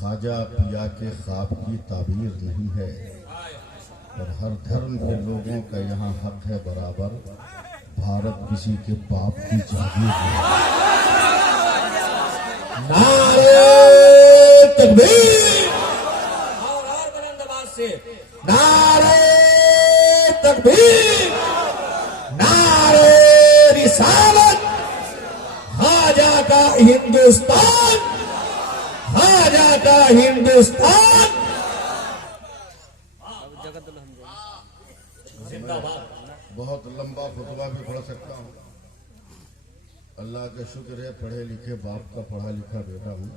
ख्वाजा पिया के ख्वाब की ताबीर नहीं है और हर धर्म के लोगों का यहाँ हक है बराबर। भारत किसी के बाप की जागीर है। नारे तकबीर, और बुलंद आवाज से नारे तकबीर, नारे रिसालत। ख्वाजा का हिंदुस्तान, ख्वाजा का हिंदुस्तान जिंदाबाद। बहुत लंबा खुतबा भी पढ़ सकता हूँ। अल्लाह का शुक्र है पढ़े लिखे बाप का पढ़ा लिखा बेटा हूँ,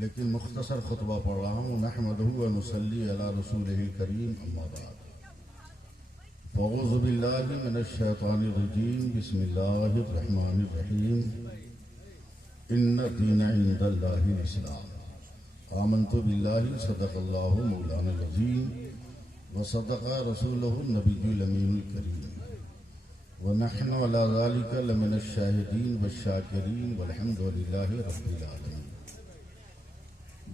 लेकिन मुख्तसर खुतबा पढ़ रहा हूँ। नहमदहू व नुसल्ली अला रसूलिहिल करीम, अम्मा बाद। फ़अऊज़ु बिल्लाहि मिनश शैतानिर रजीम, बिस्मिल्लाहिर रहमानिर रहीम। इन्ना दीन इंदल्लाहिल इस्लाम। आमन्तु बिल्लाहि सदक़ल्लाहु मौलाना अज़ीम व सदक़ा रसूलुहु नबियुल अमीनुल करीम व नहनु अला ज़ालिका लमिनश शाहिदीन व शाकिरीन वल्हम्दुलिल्लाहि रब्बिल आलमीन।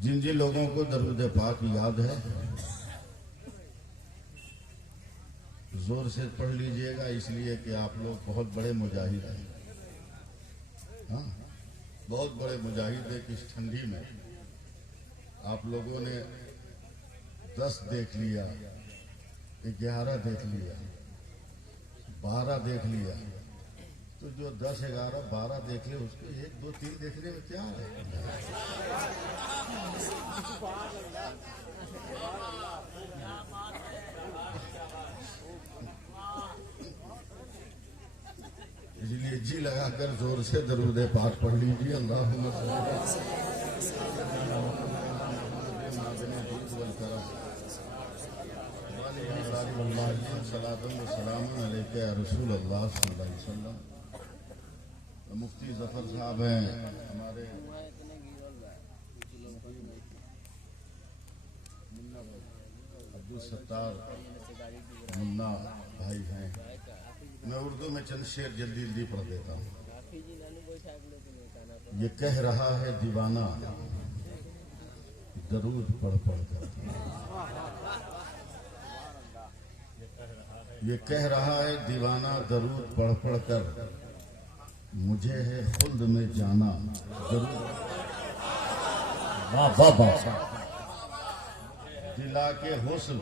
जिन जिन लोगों को दरूद पाक याद है जोर से पढ़ लीजिएगा, इसलिए कि आप लोग बहुत बड़े मुजाहिद हैं। हाँ, बहुत बड़े मुजाहिद हैं कि इस ठंडी में आप लोगों ने 10 देख लिया, 11 देख लिया, 12 देख लिया, तो जो 10, 11, 12 देख ले उसको 1, 2, 3 देखने में क्या है। इसलिए जी लगाकर जोर से दरूद पाक पढ़ लीजिए। अल्लाहुम्मा मुफ्ती जफर साहब हैं हमारे, अब्दुल सत्तार मुन्ना भाई हैं। मैं उर्दू में चंद शेर जल्दी जल्दी पढ़ देता हूँ। ये कह रहा है दीवाना दरूद पढ़ पढ़ कर, ये कह रहा है दीवाना दरूद पढ़ पढ़ कर, मुझे है खुल्द में जाना जरूर। वाह वाह वाह। दिला के हुस्न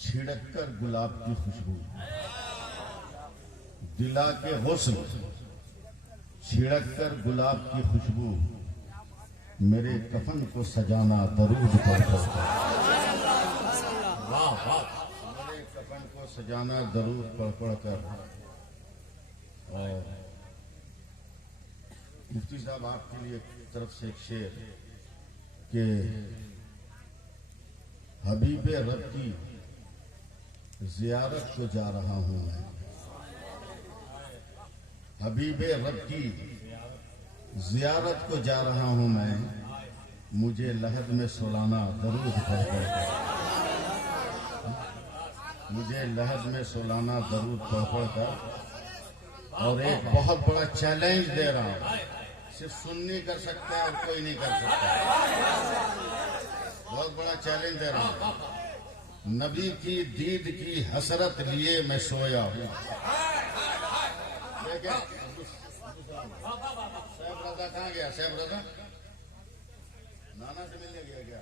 छिड़क कर गुलाब की खुशबू, दिला के हुस्न छिड़क कर गुलाब की खुशबू, मेरे कफन को सजाना दरूद पढ़ पढ़ कर। वाह वाह। मेरे कफन को सजाना दरूद पढ़ पढ़ कर। और मुफ्ती साहब आपके लिए तरफ से एक शेर कि हबीब रब की जियारत को जा रहा हूं मैं, हबीब रब की जियारत को जा रहा हूं मैं, मुझे लहद में सुलाना दरूद पढ़ पढ़ कर, मुझे लहद में सुलाना दरूद पढ़ पढ़ कर। और एक बहुत बड़ा चैलेंज दे रहा हूं, सिर्फ सुन्नी कर सकता है और कोई नहीं कर सकता। बहुत बड़ा चैलेंज दे रहा हूं। नबी की दीद की हसरत लिए मैं सोया हूं। साहब रजा कहाँ गया? साहब रजा नाना से मिलने गया क्या?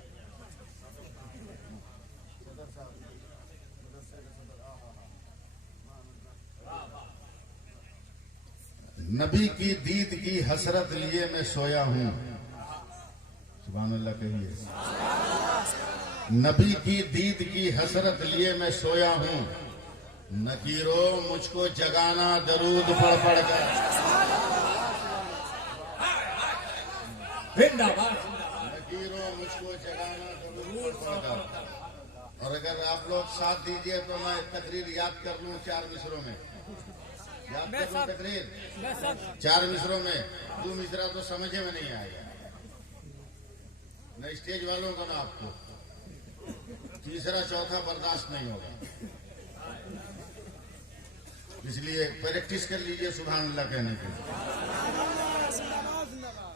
नबी की दीद की हसरत लिए मैं सोया हूं। सुभान अल्लाह कहिए। नबी की दीद की हसरत लिए मैं सोया हूं, नकीरो मुझको जगाना दरूद पढ़ पढ़ कर। नकीरो मुझको जगाना दरूद पढ़ कर। और अगर आप लोग साथ दीजिए तो मैं तकरीर याद कर लूं 4 मिसरों में। याद कर लूं तकरीर 4 मिसरों में। 2 मिसरा तो समझे में नहीं आएगा, न स्टेज वालों का ना आपको। तीसरा चौथा बर्दाश्त नहीं होगा, इसलिए प्रैक्टिस कर लीजिए सुभान अल्लाह कहने के लिए।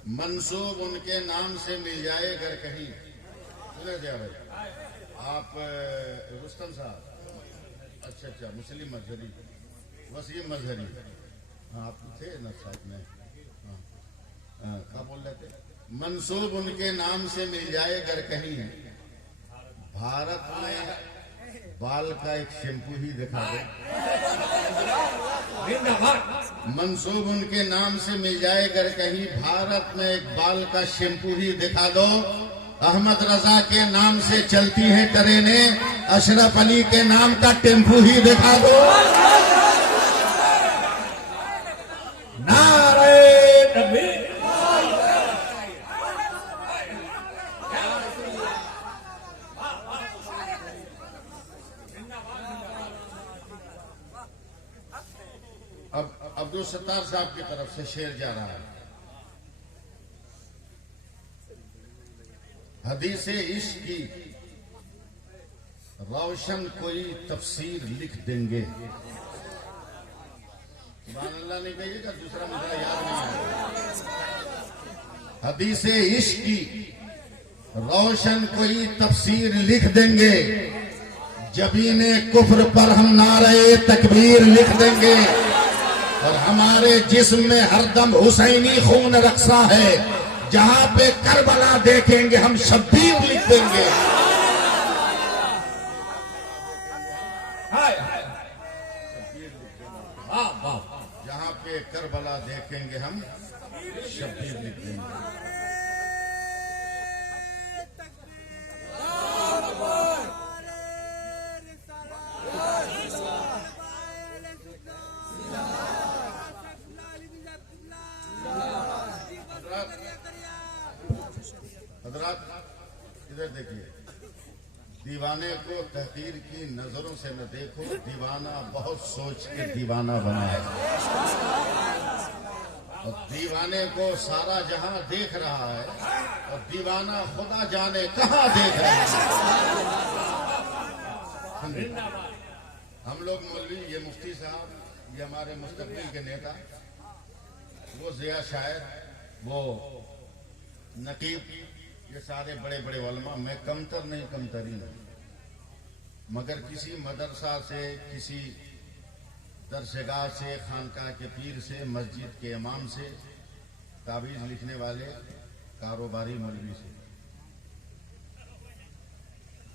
मंसूब उनके नाम से मिल जाए अगर कहीं। सुने थे भाई आप रुस्तम साहब, अच्छा मुस्लिम मजहरी, वसीम मजहरी, हाँ आप थे ना साथ में, हाँ क्या बोल रहे थे? मंसूब उनके नाम से मिल जाए अगर कहीं, भारत में बाल का एक शैम्पू ही दिखा दो। मंसूब उनके नाम से मिल जाए अगर कहीं, भारत में एक बाल का शैम्पू ही दिखा दो। अहमद रजा के नाम से चलती है ट्रेनें, अशरफ अली के नाम का टेम्पू ही दिखा दो। नारे तकबीर। अब अब्दुल सत्तार साहब की तरफ से शेर जा रहा है। हदीसे इश्क की रोशन कोई तफसीर लिख देंगे। सुभान अल्लाह नहीं कहिएगा, दूसरा मुद्दा याद नहीं आया। हदीसे इश्क की रोशन कोई तफसीर लिख देंगे, जबीने कुफ्र पर हम नारे तकबीर लिख देंगे। और हमारे जिस्म में हरदम हुसैनी खून रक्सा है, जहां पे करबला देखेंगे हम शब्बीर लिख देंगे। जहां पे करबला देखेंगे हम शब्बीर लिख देंगे। हजरात इधर देखिए, दीवाने को तहकीर की नजरों से न देखो, दीवाना बहुत सोच के दीवाना बना है। और दीवाने को सारा जहां देख रहा है, और दीवाना खुदा जाने कहां देख रहा है। हम लोग मौलवी, ये मुफ्ती साहब, ये हमारे मुस्तकबिल के नेता, वो जिया शायर, वो नकीब, ये सारे बड़े बड़े उलमा, मैं कमतर नहीं, कमतरी नहीं, मगर किसी मदरसा से, किसी दरसगाह से, खानकाह के पीर से, मस्जिद के इमाम से, तावीज़ लिखने वाले कारोबारी मौलवी से,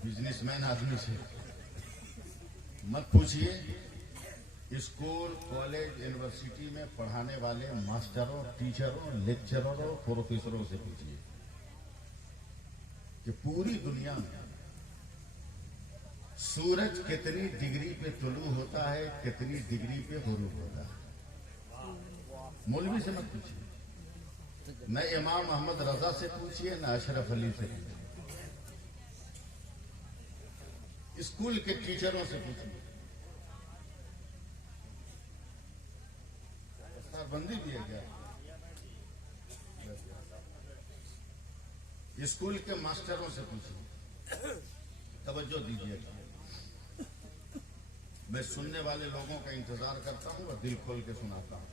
बिजनेसमैन आदमी से मत पूछिए। स्कूल, कॉलेज, यूनिवर्सिटी में पढ़ाने वाले मास्टरों, टीचरों, लेक्चररों, प्रोफेसरों से पूछिए कि पूरी दुनिया में सूरज कितनी डिग्री पे तुलू होता है, कितनी डिग्री पे गुरूब होता है। मौलवी से मत पूछिए, न इमाम अहमद रजा से पूछिए, न अशरफ अली से पूछिए, स्कूल के टीचरों से पूछिए। बंदी भी है क्या? स्कूल के मास्टरों से पूछिए, तवज्जो दीजिए। मैं सुनने वाले लोगों का इंतजार करता हूं और दिल खोल के सुनाता हूं।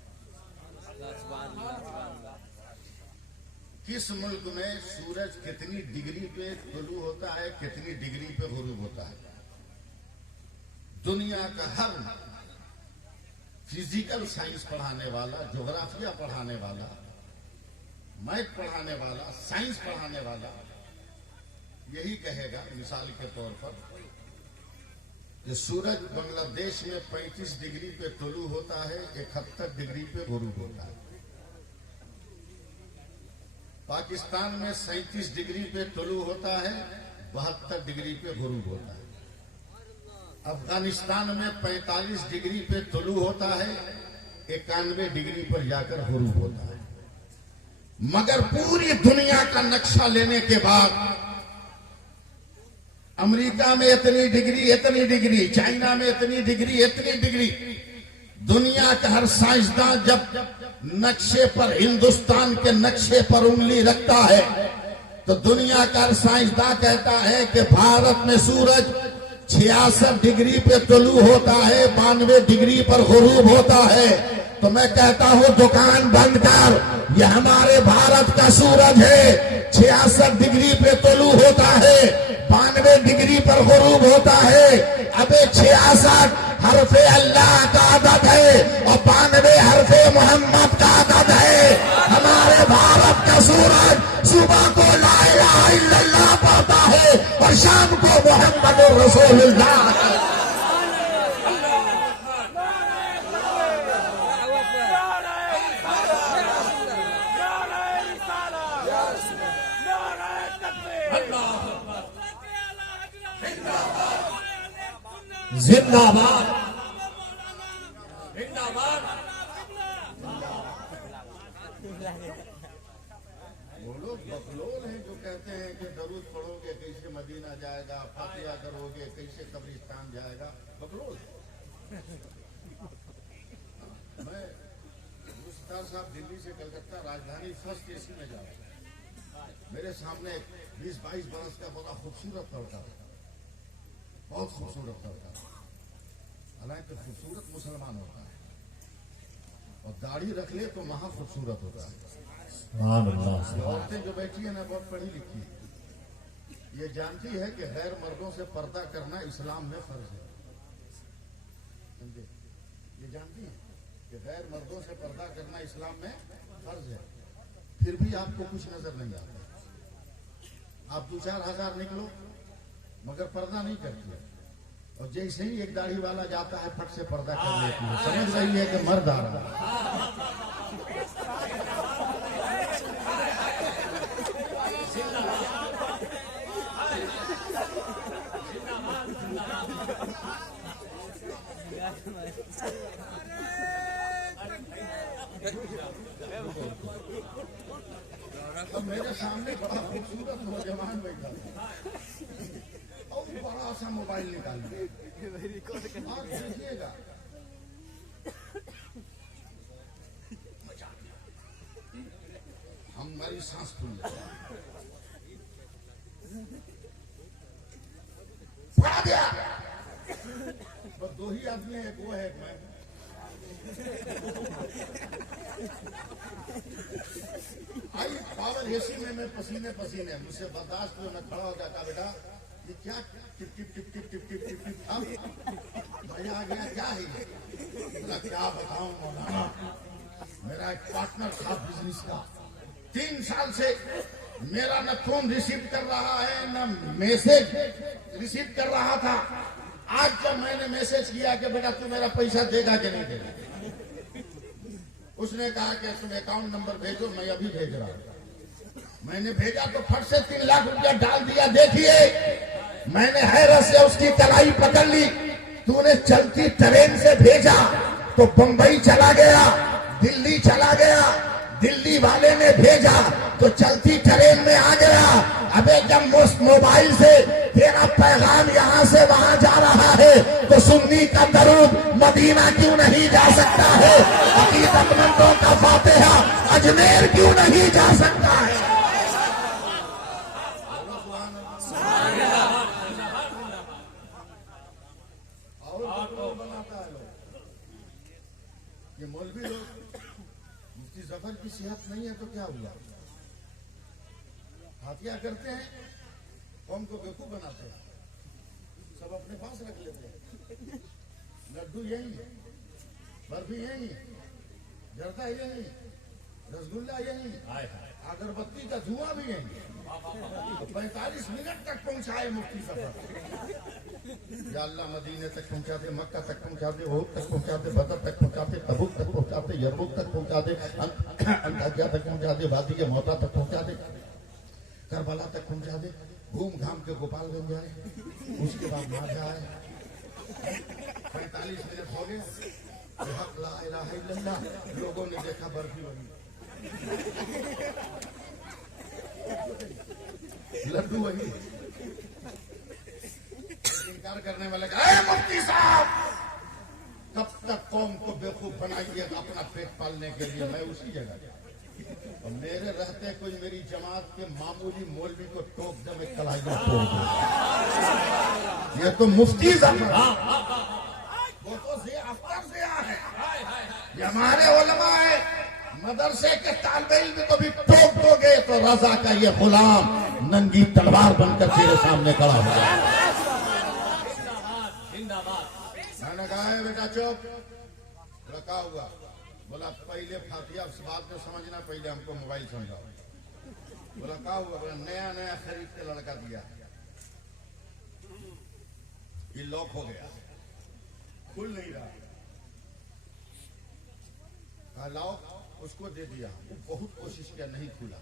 किस मुल्क में सूरज कितनी डिग्री पे तुलू होता है, कितनी डिग्री पे गुरूब होता है? दुनिया का हर फिजिकल साइंस पढ़ाने वाला, ज्योग्राफिया पढ़ाने वाला, मैथ पढ़ाने वाला, साइंस पढ़ाने वाला यही कहेगा, मिसाल के तौर पर, कि सूरज बांग्लादेश में 35 डिग्री पे तुलू होता है, 71 डिग्री पे गुरूब होता है। पाकिस्तान में 37 डिग्री पे तुलू होता है, 72 डिग्री पे गुरूब होता है। अफगानिस्तान में 45 डिग्री पे तुलू होता है, 91 डिग्री पर जाकर गुरूब होता है। मगर पूरी दुनिया का नक्शा लेने के बाद अमेरिका में इतनी डिग्री, चाइना में इतनी डिग्री, दुनिया का हर साइंसदान जब नक्शे पर, हिंदुस्तान के नक्शे पर उंगली रखता है, तो दुनिया का हर साइंसदान कहता है कि भारत में सूरज 66 डिग्री पे तुलू होता है, 92 डिग्री पर गुरूब होता है। तो मैं कहता हूं दुकान बंद कर। ये हमारे भारत का सूरज है, 66 डिग्री पे तुलू होता है, 92 डिग्री पर गुरूब होता है। अबे 66 हरफे अल्लाह का आदत है और 92 हरफे मोहम्मद का आदत है। हमारे भारत का सूरज सुबह को ला इलाहा इल्लल्लाह पढ़ता है और शाम को मोहम्मद रसूलुल्लाह। जिंदाबाद जिंदाबाद। वो लोग बकलोल हैं जो कहते हैं कि दरूद पढ़ोगे कैसे मदीना जाएगा, फातिहा करोगे कैसे कब्रिस्तान जाएगा। बकलोल। मैं मुश्तार साहब दिल्ली से कलकत्ता राजधानी फर्स्ट एसी में जा रहा हूं। मेरे सामने 20-22 बरस का बड़ा खूबसूरत लड़का था, बहुत खूबसूरत लड़का था। हालांकि खूबसूरत मुसलमान होता है और दाढ़ी रख ले तो महा खूबसूरत होता है। औरतें जो बैठी है ना बहुत पढ़ी लिखी, ये जानती है कि गैर मर्दों से पर्दा करना इस्लाम में फर्ज है। समझे? ये जानती है कि गैर मर्दों से पर्दा करना इस्लाम में फर्ज है, फिर भी आपको कुछ नजर नहीं आता। आप 2-4 हजार निकलो मगर पर्दा नहीं करती है, और जैसे ही एक दाढ़ी वाला जाता है फट से पर्दा कर लेती है। समझ रही है कि मर्द आ रहा है। तो मेरे सामने बड़ा खूबसूरत नौजवान बैठा था और बड़ा सा मोबाइल निकाल लिया। आप देखिएगा हमारी सांस फूल पड़ा गया। बस 2 ही आदमी है, एक वो है एक मैं। आई पावर एसी में मैं पसीने पसीने, मुझसे बर्दाश्त हुआ। मैं खड़ा हो गया, कहा बेटा ये क्या tip tip tip tip tip tip tip tip अब भैया आ गया, क्या है ये? बोला क्या बताऊं मौलाना, मेरा एक पार्टनर था बिजनेस का, 3 साल से मेरा न फोन रिसीव कर रहा है न मैसेज रिसीव कर रहा था। आज जब मैंने मैसेज किया कि बेटा तू मेरा पैसा देगा कि नहीं देगा, उसने कहा कि तुम अकाउंट नंबर भेजो, मैं अभी भेज रहा हूं। मैंने भेजा तो फट से 3 लाख रुपया डाल दिया। देखिए मैंने हैरत से उसकी कलाई पकड़ ली। तूने चलती ट्रेन से भेजा तो बंबई चला गया, दिल्ली चला गया, दिल्ली वाले ने भेजा तो चलती ट्रेन में आ गया। अबे जब मोबाइल से तेरा पैगाम यहाँ से वहां जा रहा है तो सुन्नी का दरूद मदीना क्यों नहीं जा सकता है? अकीदतमंदों का फातिहा अजमेर क्यों नहीं जा सकता है? और बनाता है लोग, ये मौलवी लोग मुफ्ती जफर की सेहत नहीं है तो क्या हुआ? हाथिया करते हैं, कौम को बेवकूफ बनाते हैं, सब अपने पास रख लेते हैं। लड्डू यही, बर्फी यही, जर्दा यही, रसगुल्ला यही, अगरबत्ती का धुआं भी यही। 45 मिनट तक पहुंचाए मुफ्ती सफर। या अल्लाह मदीने तक पहुंचा दे, मक्का तक पहुंचा दे, ओहद तक पहुंचा दे, बदर तक पहुंचा दे, तबूक तक पहुंचा दे, यरमुक तक पहुंचा दे, अंताकिया तक पहुंचा दे, वादी के मोहता तक पहुंचा दे, करबला तक पहुंचा दे, घूम घाम के गोपालगंज जाए, उसके बाद माजा आए। 45 मिनट हो गए, हक ला इलाहा इल्लल्लाह, लोगों ने देखा बर्फी बनी, लड्डू वही। इनकार करने वाले मुफ्ती साहब कब तक कौम को बेवकूफ बनाइए अपना पेट पालने के लिए? मैं उसी जगह और मेरे रहते कोई मेरी जमात के मामूली मौलवी को टोक दे, मैं कलाइयां तोड़ दूं। ये तो मुफ्ती जफर, वो तो अख्तर ज़िया है, ये हमारे उलमा है, मदरसे के तालिब इल्म को भी टोक दोगे तो रजा का ये गुलाम नंगी तलवार बनकर तेरे सामने खड़ा हो जाए। मैंने कहा है बेटा चुप, रखा हुआ। बोला पहले फातिहा बात में समझना, पहले हमको मोबाइल समझाओ। बोला क्या हुआ? बोला नया नया खरीद के लड़का दिया, ये लॉक हो गया, खुल नहीं रहा। लाओ, उसको दे दिया, वो बहुत कोशिश किया, नहीं खुला।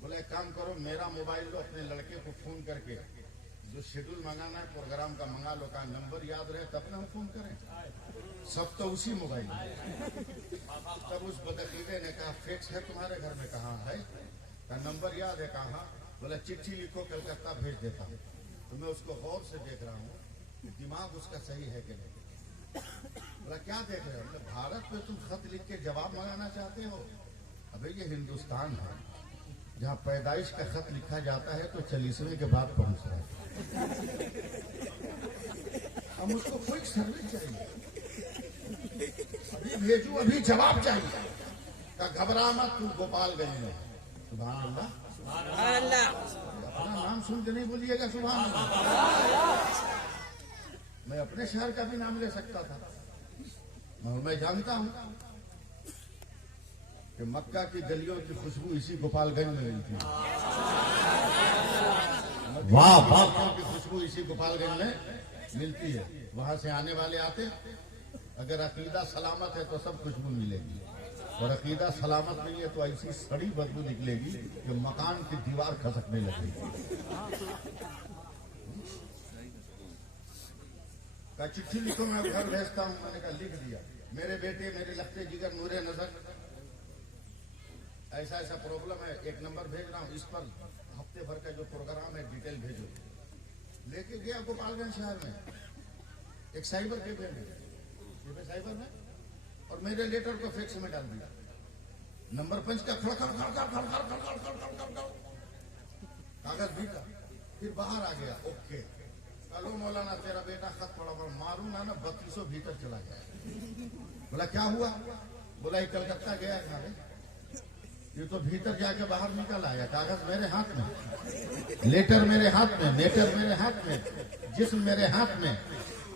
बोला एक काम करो, मेरा मोबाइल लो, अपने लड़के को फोन करके जो शेड्यूल मंगाना है प्रोग्राम का मंगा लो, का नंबर याद रहे तब ना हम फोन करें, सब तो उसी मोबाइल में। तब उस बदकीले ने कहा फैक्स है तुम्हारे घर में? कहाँ है? का नंबर याद है? कहाँ? बोला चिट्ठी लिखो, कलकत्ता भेज देता हूँ। तो मैं उसको गौर से देख रहा हूँ, दिमाग उसका सही है कि नहीं। बोला क्या देख रहे हो? मतलब भारत में तुम खत लिख के जवाब मंगाना चाहते हो? अबे ये हिंदुस्तान है जहाँ पैदाइश का खत लिखा जाता है तो 40वें के बाद पहुंच रहा है। हम उसको कोई सर्विस चाहिए, अभी भेजू, अभी जवाब चाहिए। का घबरा मत, तू गोपालगंज में। सुभान अल्लाह, अपना नाम सुन के नहीं बोलिएगा सुभान अल्लाह। मैं अपने शहर का भी नाम ले सकता था, मगर मैं जानता हूं कि मक्का की गलियों की खुशबू इसी गोपालगंज में मिलती है। वाह वाह, की खुशबू इसी गोपालगंज में मिलती है। वहां से आने वाले आते, अगर अकीदा सलामत है तो सब खुशबू मिलेगी, और अकीदा सलामत नहीं है तो ऐसी सड़ी बदबू निकलेगी कि मकान की दीवार खसकने लगेगी। का चिट्ठी लिखो, मैं घर भेजता हूं। मैंने कहा लिख दिया। मेरे बेटे, मेरे लखते जिगर नूरे नजर, ऐसा ऐसा प्रॉब्लम है, एक नंबर भेज रहा हूँ, इस पर हफ्ते भर का जो प्रोग्राम है डिटेल भेजो। लेके गया गोपालगंज शहर में एक साइबर कैफे में, साइबर में, और मेरे लेटर को फैक्स में डाल दिया। नंबर पंच का खड़खड़ खड़खड़ खड़खड़ खड़खड़ खड़खड़ खड़खड़, कागज भी था। फिर बाहर आ गया, ओके। चलो मौलाना तेरा बेटा खत पड़ा, पर मारूंगा ना 3200 भीतर चला गया। बोला क्या हुआ? बोला ये कलकत्ता गया था, ये तो भीतर जाके बाहर निकल आया। कागज मेरे हाथ में, लेटर मेरे हाथ में, लेटर मेरे हाथ में, जिस्म मेरे हाथ में,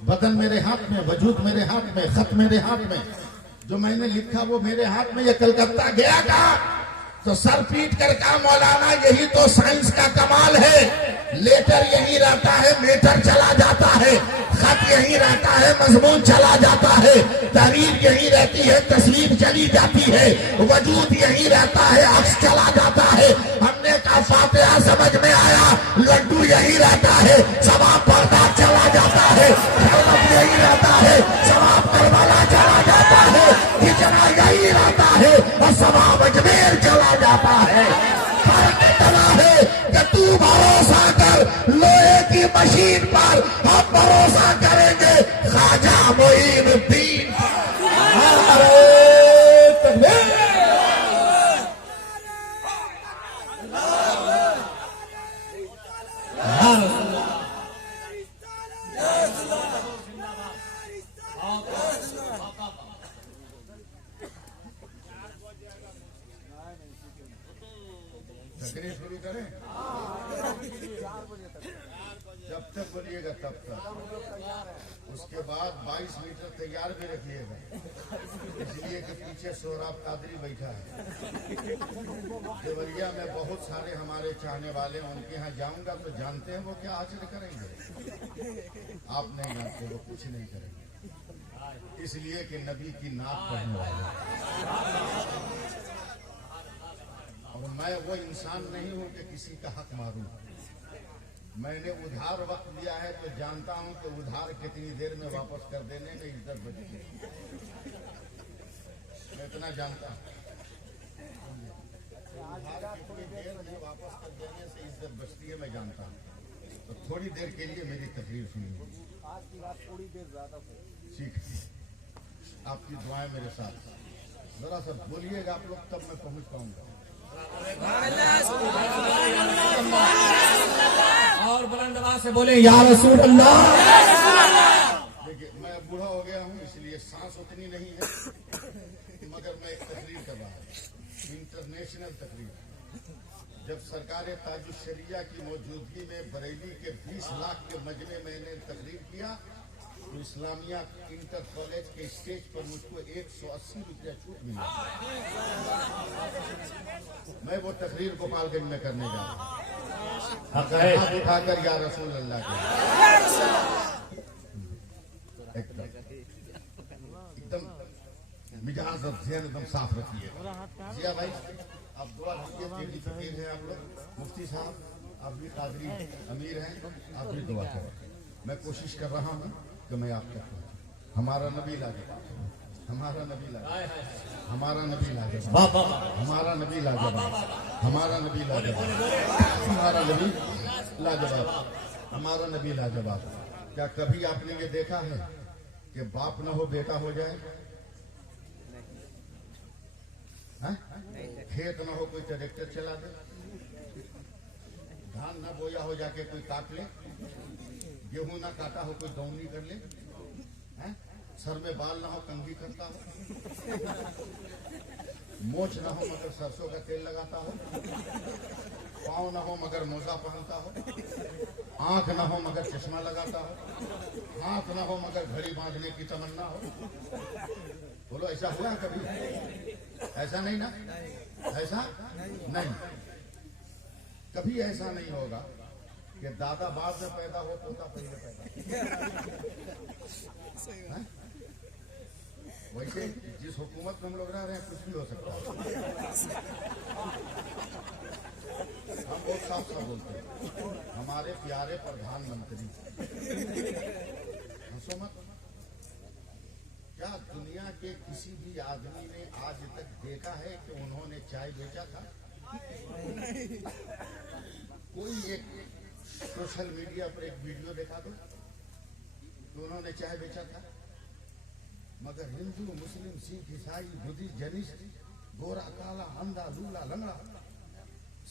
बदन मेरे हाथ में, वजूद मेरे हाथ में, खत मेरे हाथ में, जो मैंने लिखा वो मेरे हाथ में। ये कलकत्ता गया कहा? तो सर पीट कर कहा मौलाना यही तो साइंस का कमाल है। लेटर यही रहता है, मेटर चला जाता है, खत यही रहता है, मजमून चला जाता है, तहरीर यही रहती है, तस्वीर चली जाती है, वजूद यही रहता है, अक्स चला जाता है। हमने कहा फातिहा समझ में आया, लड्डू यही रहता है, सवाब पर्दा चला जाता है, यही रहता है, सवाब करबला चला जाता है, इतना यही रहता है, और सवाब अजमेर चला जाता है। फर्क इतना है कि तू भरोसा कर लोहे की मशीन पर, हम भरोसा करेंगे ख्वाजा मोइनुद्दीन। शुरू करें जब तक बोलिएगा तब तक। उसके बाद 22 मीटर तैयार भी रखिएगा, इसलिए कि पीछे सोहराब कादरी बैठा है। देवरिया में बहुत सारे हमारे चाहने वाले हैं, उनके यहाँ जाऊंगा तो जानते हैं वो क्या हासिल करेंगे। आप नहीं जानते वो कुछ नहीं करेंगे, इसलिए कि नबी की नात पढ़ने वाले। और मैं वो इंसान नहीं हूं कि किसी का हक मारूं। मैंने उधार वक्त लिया है तो जानता हूं कि उधार कितनी देर में वापस कर देने में इज्जत बचती है। मैं इतना जानता हूं, उधार कितनी देर में वापस कर देने से इज्जत बचती है, मैं जानता हूं। तो थोड़ी देर के लिए मेरी तकलीफ सुनिए। आज की बात थोड़ी देर ज्यादा ठीक है, आपकी दुआएं मेरे साथ। जरा सा बोलिएगा आप लोग, तब मैं पहुंच पाऊंगा। और बुलंद आवाज से बोले या रसूल अल्लाह। देखिए मैं बूढ़ा हो गया हूँ, इसलिए सांस उतनी नहीं है, मगर मैं एक तकरीर कर रहा हूँ, इंटरनेशनल तकरीर। जब सरकार ताजुशरिया की मौजूदगी में बरेली के 20 लाख के मजमे में मैंने तकरीर किया तो इस्लामिया इंटर कॉलेज के स्टेज पर मुझको 180 रुपया छूट मिला। मैं वो तकरीर गोपालगंज में करने जा रहा हूँ। हाथ उठाकर या रसूल अल्लाह के एकदम मिजाज और ज़हन एकदम साफ रखिए। जिया भाई आप दुआ रखिए, तेरी फकीर हैं आप लोग, मुफ्ती साहब आप भी कादरी अमीर हैं, आप भी दुआ करें। मैं कोशिश कर रहा हूँ कि मैं आप तक पहुंचूं। हमारा नबी लाजवाब, हमारा नबी लाजवाब, हमारा नबी लाजवाब, हमारा नबी लाजवाब, हमारा नबी लाजवाब, हमारा नबी लाजवाब, हमारा नबी लाजवाब। क्या कभी आपने ये देखा है कि बाप न हो बेटा हो जाए? खेत न हो कोई ट्रैक्टर चला दे, धान न बोया हो जाके कोई काट ले, गेहूं ना काटा हो कोई दौनी कर ले, सर में बाल ना हो कंघी करता हो, मोछ ना हो मगर सरसों का तेल लगाता हो, पाँव ना हो मगर मोजा पहनता हो, आंख ना हो मगर चश्मा लगाता हो, हाथ ना हो मगर घड़ी बांधने की तमन्ना हो। बोलो ऐसा हुआ कभी? ऐसा नहीं ना, ऐसा नहीं। कभी ऐसा नहीं होगा कि दादा बाद में पैदा हो, पोता पहले पैदा। वैसे जिस हुकूमत में हम लोग रह रहे हैं कुछ भी हो सकता है। हम बहुत साफ साफ बोलते हैं, हमारे प्यारे प्रधानमंत्री। हंसो मत। क्या दुनिया के किसी भी आदमी ने आज तक देखा है कि उन्होंने चाय बेचा था? कोई एक सोशल मीडिया पर एक वीडियो देखा दो तो उन्होंने चाय बेचा था। मगर हिंदू, मुस्लिम, सिख, ईसाई, बुद्धिस्ट, जैनिस्ट, गोरा, काला, अंधा, लूला, लंगड़ा,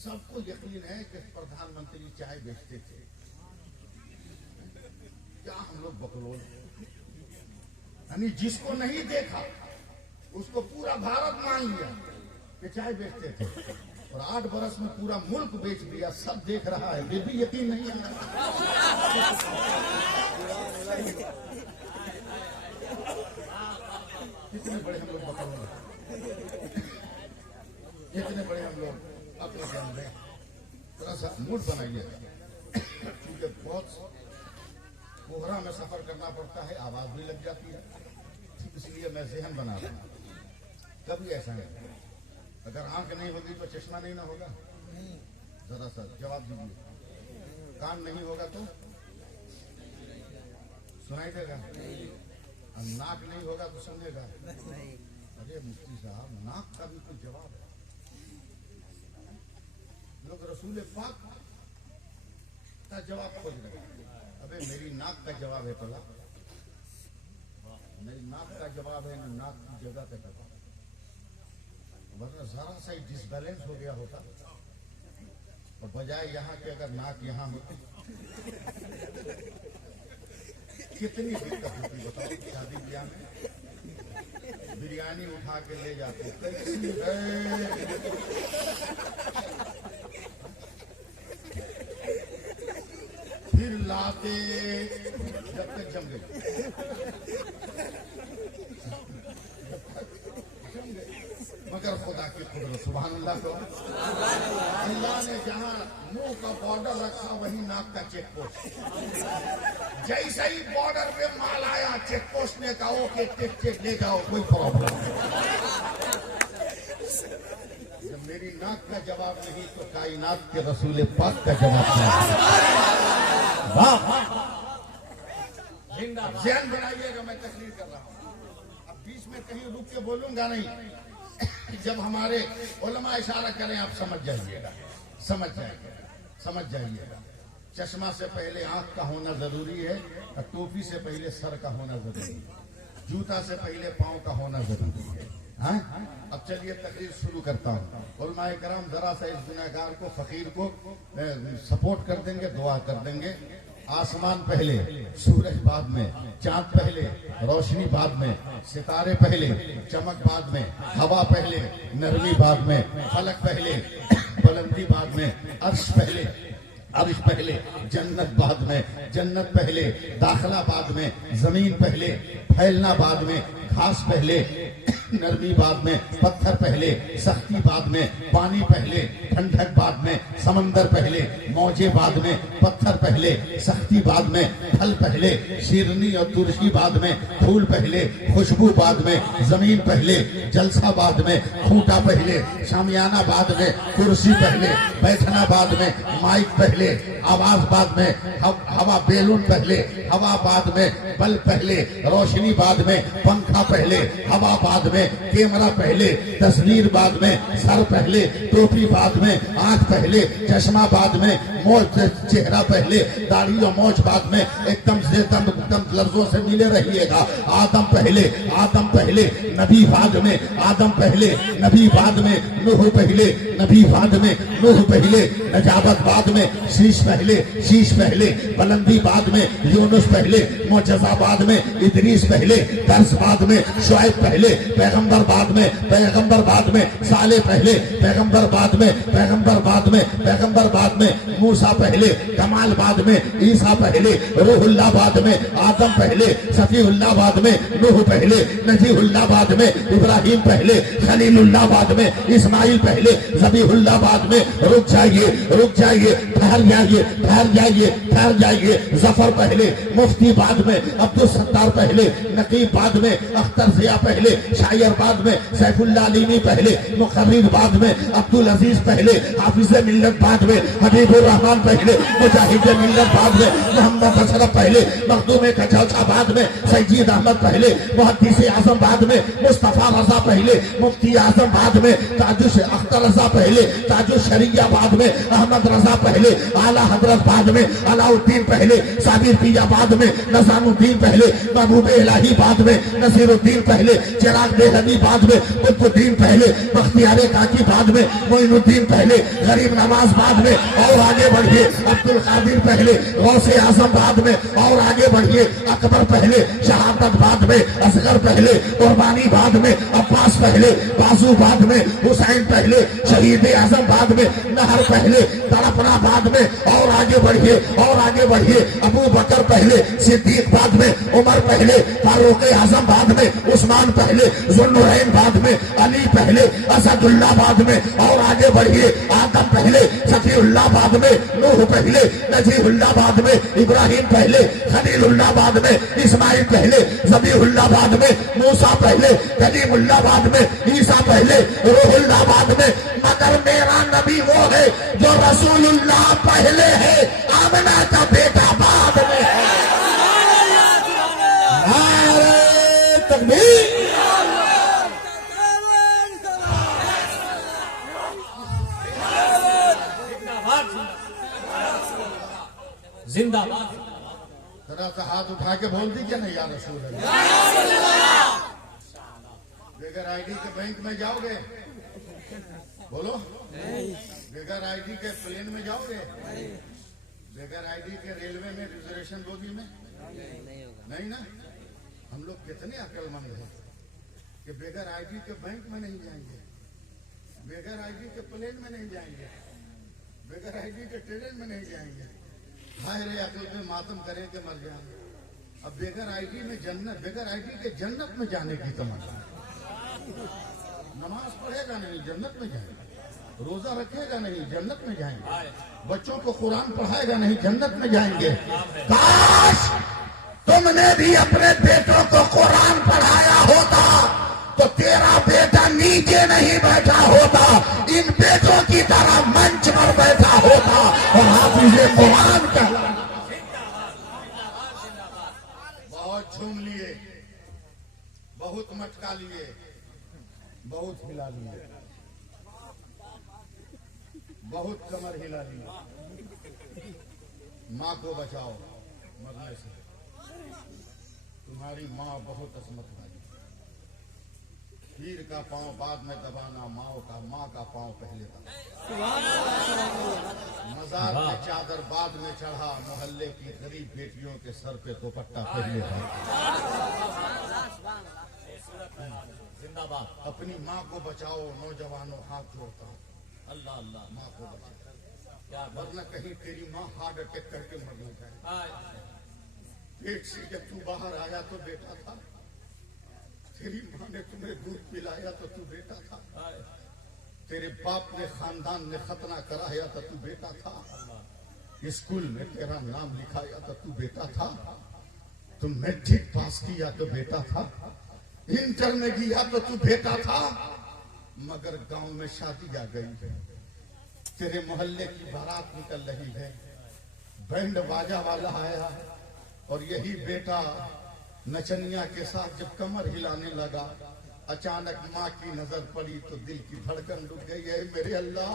सबको यकीन है कि प्रधानमंत्री चाय बेचते थे। क्या हम लोग बकलोल? यानी जिसको नहीं देखा उसको पूरा भारत मान लिया कि चाय बेचते थे, और 8 बरस में पूरा मुल्क बेच दिया। सब देख रहा है, फिर भी यकीन नहीं आ रहा। कितने बड़े हम लोग बकलोल, कितने बड़े हम लोग अपने ध्यान में। थोड़ा सा मूड बनाइए, क्योंकि बहुत कोहरा में सफर करना पड़ता है, आवाज भी लग जाती है, इसलिए मैं जहन बना रहा हूँ। कभी ऐसा नहीं, अगर आंख नहीं होगी तो चश्मा नहीं ना होगा? जरा सा जवाब दीजिए। कान नहीं होगा तो सुनाई देगा? नाक नहीं होगा तो सुनेगा? अरे मुफ्ती साहब, नाक का भी कोई जवाब है? लोग रसूल पाक का जवाब खोज रहे हैं। अबे मेरी नाक का जवाब है पला, मेरी नाक का जवाब है ना, नाक की जगह का जवाब। वरना जरा सा ही डिसबैलेंस हो गया होता, और बजाय यहाँ के अगर नाक यहाँ होती कितनी दिक्कत होती बताओ। शादी ब्याह में बिरयानी उठा के ले जाते, कैसी है? फिर लाते जब तक जम गई, मगर खुदा की कुदरत, सुभान अल्लाह। तो अल्लाह ने जहां मुंह का बॉर्डर रखा वहीं नाक का चेक पोस्ट। जैसे ही बॉर्डर पे माल आया, चेक पोस्ट ने कहा ओके चेक ले जाओ, कोई प्रॉब्लम नहीं। जब मेरी नाक का जवाब नहीं तो कायनात के रसूल पाक का जवाब नहीं। ध्यान बनाइएगा, मैं तकरीर कर रहा हूँ। अब बीच में कहीं रुक के बोलूंगा नहीं। जब हमारे उलमा इशारा करें आप समझ जाइएगा, समझ जाइएगा, समझ जाइएगा। चश्मा से पहले आंख का होना जरूरी है, और टोपी से पहले सर का होना जरूरी है, जूता से पहले पांव का होना जरूरी है। हाँ? अब चलिए तकरीर शुरू करता हूँ। उलमाए कराम जरा सा इस गुनहगार को, फकीर को सपोर्ट कर देंगे, दुआ कर देंगे। आसमान पहले, सूरज बाद में, चांद पहले, रोशनी बाद में, सितारे पहले, चमक बाद में, हवा पहले, नरमी बाद में, फलक पहले, बुलंदी बाद में, अर्श पहले, अर्श पहले, जन्नत बाद में, जन्नत पहले, दाखला बाद में, जमीन पहले, फैलना बाद में, घास पहले, नरमी बाद में, पत्थर पहले, सख्ती बाद में, पानी पहले, ठंडक बाद में, समंदर पहले, मौजे बाद में, पत्थर पहले, सख्ती बाद में, फल पहले, शीरनी और तुलसी बाद में, फूल पहले, खुशबू बाद में, जमीन पहले, जलसा बाद में, खूंटा पहले, शामियाना बाद में, कुर्सी पहले, बैठना बाद में, माइक पहले, आवाज बाद में, हवा बैलून पहले, हवा बाद में, बल्ब पहले, रोशनी बाद में, पंखा पहले, हवा बाद में, कैमरा पहले, तस्वीर बाद में, सर पहले, टोपी बाद में, आंख पहले, चश्मा बाद में, मोछ चेहरा पहले, दाढ़ी और मोछ बाद में, एकदम से एकदम लफ्जों से मिले रहिएगा। आदम पहले, नबी बाद में, आदम पहले, नबी बाद में, नूह पहले, नबी बाद में, नूह पहले, नजाबत बाद में, शीश पहले, बुलंदी बाद में, यूनुस पहले, मुअज्जज़ा बाद में, इदरीस पहले, दर्स बाद में, शुआइब पहले, पैगंबर बाद में, साले पहले, पैगंबर बाद में, पैगंबर बाद में, मूसा पहले, कमाल बाद में, ईसा पहले, रूहुल्लाह बाद में, आदम पहले, सफीउल्लाह बाद में, नूह पहले, नजीहुल्लाह बाद में, इब्राहिम पहले, खलीलुल्लाह बाद में, इस्माइल पहले, ज़बीहुल्लाह बाद में। रुक जाइए, ठहर जाइए। जफर पहले, मुफ्ती बाद में, अब्दुल सत्तार पहले, नकीब बाद में, अख्तर जिया पहले, शायर बाद में, सैफुल्लाह अलीमी पहले, मुकर्रिर बाद में, अब्दुल अजीज पहले, हाफिज मिल्लत बाद में, हबीबुर रहमान पहले, मुजाहिद मिल्लत बाद में, मोहम्मद अशरफ पहले, मखदूम कचौचा बाद में, सैयद अहमद पहले, मुहद्दिस आजम बाद में, मुस्तफा रजा पहले, मुफ्ती आजम बाद में, ताजुश अख्तर रजा पहले, ताजुश शरिया बाद में, अहमद रजा पहले, आला हजरत बाद में, अलाउद्दीन पहले, साबिर पिया बाद में, नज़ामुद्दीन पहले, महबूब इलाही बाद में, नसीरुद्दीन पहले, चिराग बेहदी बाद में, कुतुबुद्दीन पहले, बख्तियार काकी बाद में, मोइनुद्दीन पहले, गरीब नवाज बाद में, और आगे बढ़िए अब्दुल कादिर पहले, गौसे आजम बाद में, और आगे बढ़िए अकबर पहले, शहादत बाद में, असगर पहले, कुर्बानी बाद में, अब्बास पहले, बाजू बाद में, हुसैन पहले, शहीद आजम बाद में, नहर पहले, तड़पना बाद में, और आगे बढ़िए अबू बकर पहले, सिद्दीक बाद में, उमर पहले, फारूक आजम बाद में, उस्मान पहले, जुल्नुरैन बाद में, अली पहले, असदुल्लाह बाद में, और आगे बढ़िए आदम पहले, सफीउल्लाह बाद में, नूह पहले, नजीहुल्लाह बाद में, इब्राहिम पहले, खलीलुल्लाह बाद में, इस्माइल पहले, ज़बीहुल्लाह बाद में, मूसा पहले, कलीमुल्लाह बाद में, ईसा पहले, रूहुल्लाह बाद में। मगर मेरा नबी वो है जो रसूलुल्लाह पहले है, आमना का बेटा बाद में है। नारे तकबीर। जिंदाबाद। जरा सा हाथ उठा के बोल दी क्या नहीं या रसूल अल्लाह। बगैर आईडी के बैंक में जाओगे? बोलो। बगैर आईडी के प्लेन में जाओगे? बगैर आईडी के रेलवे में रिजर्वेशन बोगी में? नहीं ना। हम लोग कितने अक्लमंद हैं कि बगैर आईडी के बैंक में नहीं जाएंगे, बगैर आईडी के प्लेन में नहीं जाएंगे, बगैर आईडी के ट्रेन में नहीं जाएंगे। हाय रे अकल पे मातम करें के मर जाएंगे। अब बगैर आईडी में जन्नत, बगैर आईडी के जन्नत में जाने की तमन्ना। नमाज पढ़ेगा नहीं, जन्नत में जाएंगे। रोजा रखेगा नहीं, जन्नत में जाएंगे। बच्चों को कुरान पढ़ाएगा नहीं, जन्नत में जाएंगे। काश तुमने भी अपने बेटों को कुरान पढ़ाया होता तो तेरा बेटा नीचे नहीं बैठा होता, इन बेटों की तरह मंच पर बैठा होता और हाफिज़े कुरान कहला। बहुत झूम लिए, बहुत मटका लिए, बहुत हिला लिए, बहुत कमर हिला लिए। माँ को बचाओ मरने से। तुम्हारी माँ बहुत असमत वाली, पीर का पांव बाद में दबाना, माँ का पांव पहले दबाना। मजार पे चादर बाद में चढ़ा, मोहल्ले की गरीब बेटियों के सर पे दुपट्टा पहले था। जिंदाबाद। अपनी माँ को बचाओ नौजवानों, हाथ जोड़ता हूँ, अल्लाह अल्लाह। माँ को बचाओ, क्या वरना कहीं तेरी माँ हार्ट अटैक करके मर न जाए। हाय। पेट से जब तू बाहर आया तो बेटा था, तेरी माँ ने तुम्हें दूध पिलाया तो तू बेटा था, हाय। तेरे बाप ने खानदान ने खतना कराया तो तू बेटा था, स्कूल में तेरा नाम लिखाया तो तू बेटा था, तुम मैट्रिक पास किया तो बेटा था, इंटर में गया तो तू बेटा था। मगर गांव में शादी आ गई है, तेरे मोहल्ले की बारात निकल रही है, बैंड बाजा वाला आया और यही बेटा नचनिया के साथ जब कमर हिलाने लगा, अचानक माँ की नजर पड़ी तो दिल की धड़कन रुक गई है। मेरे अल्लाह,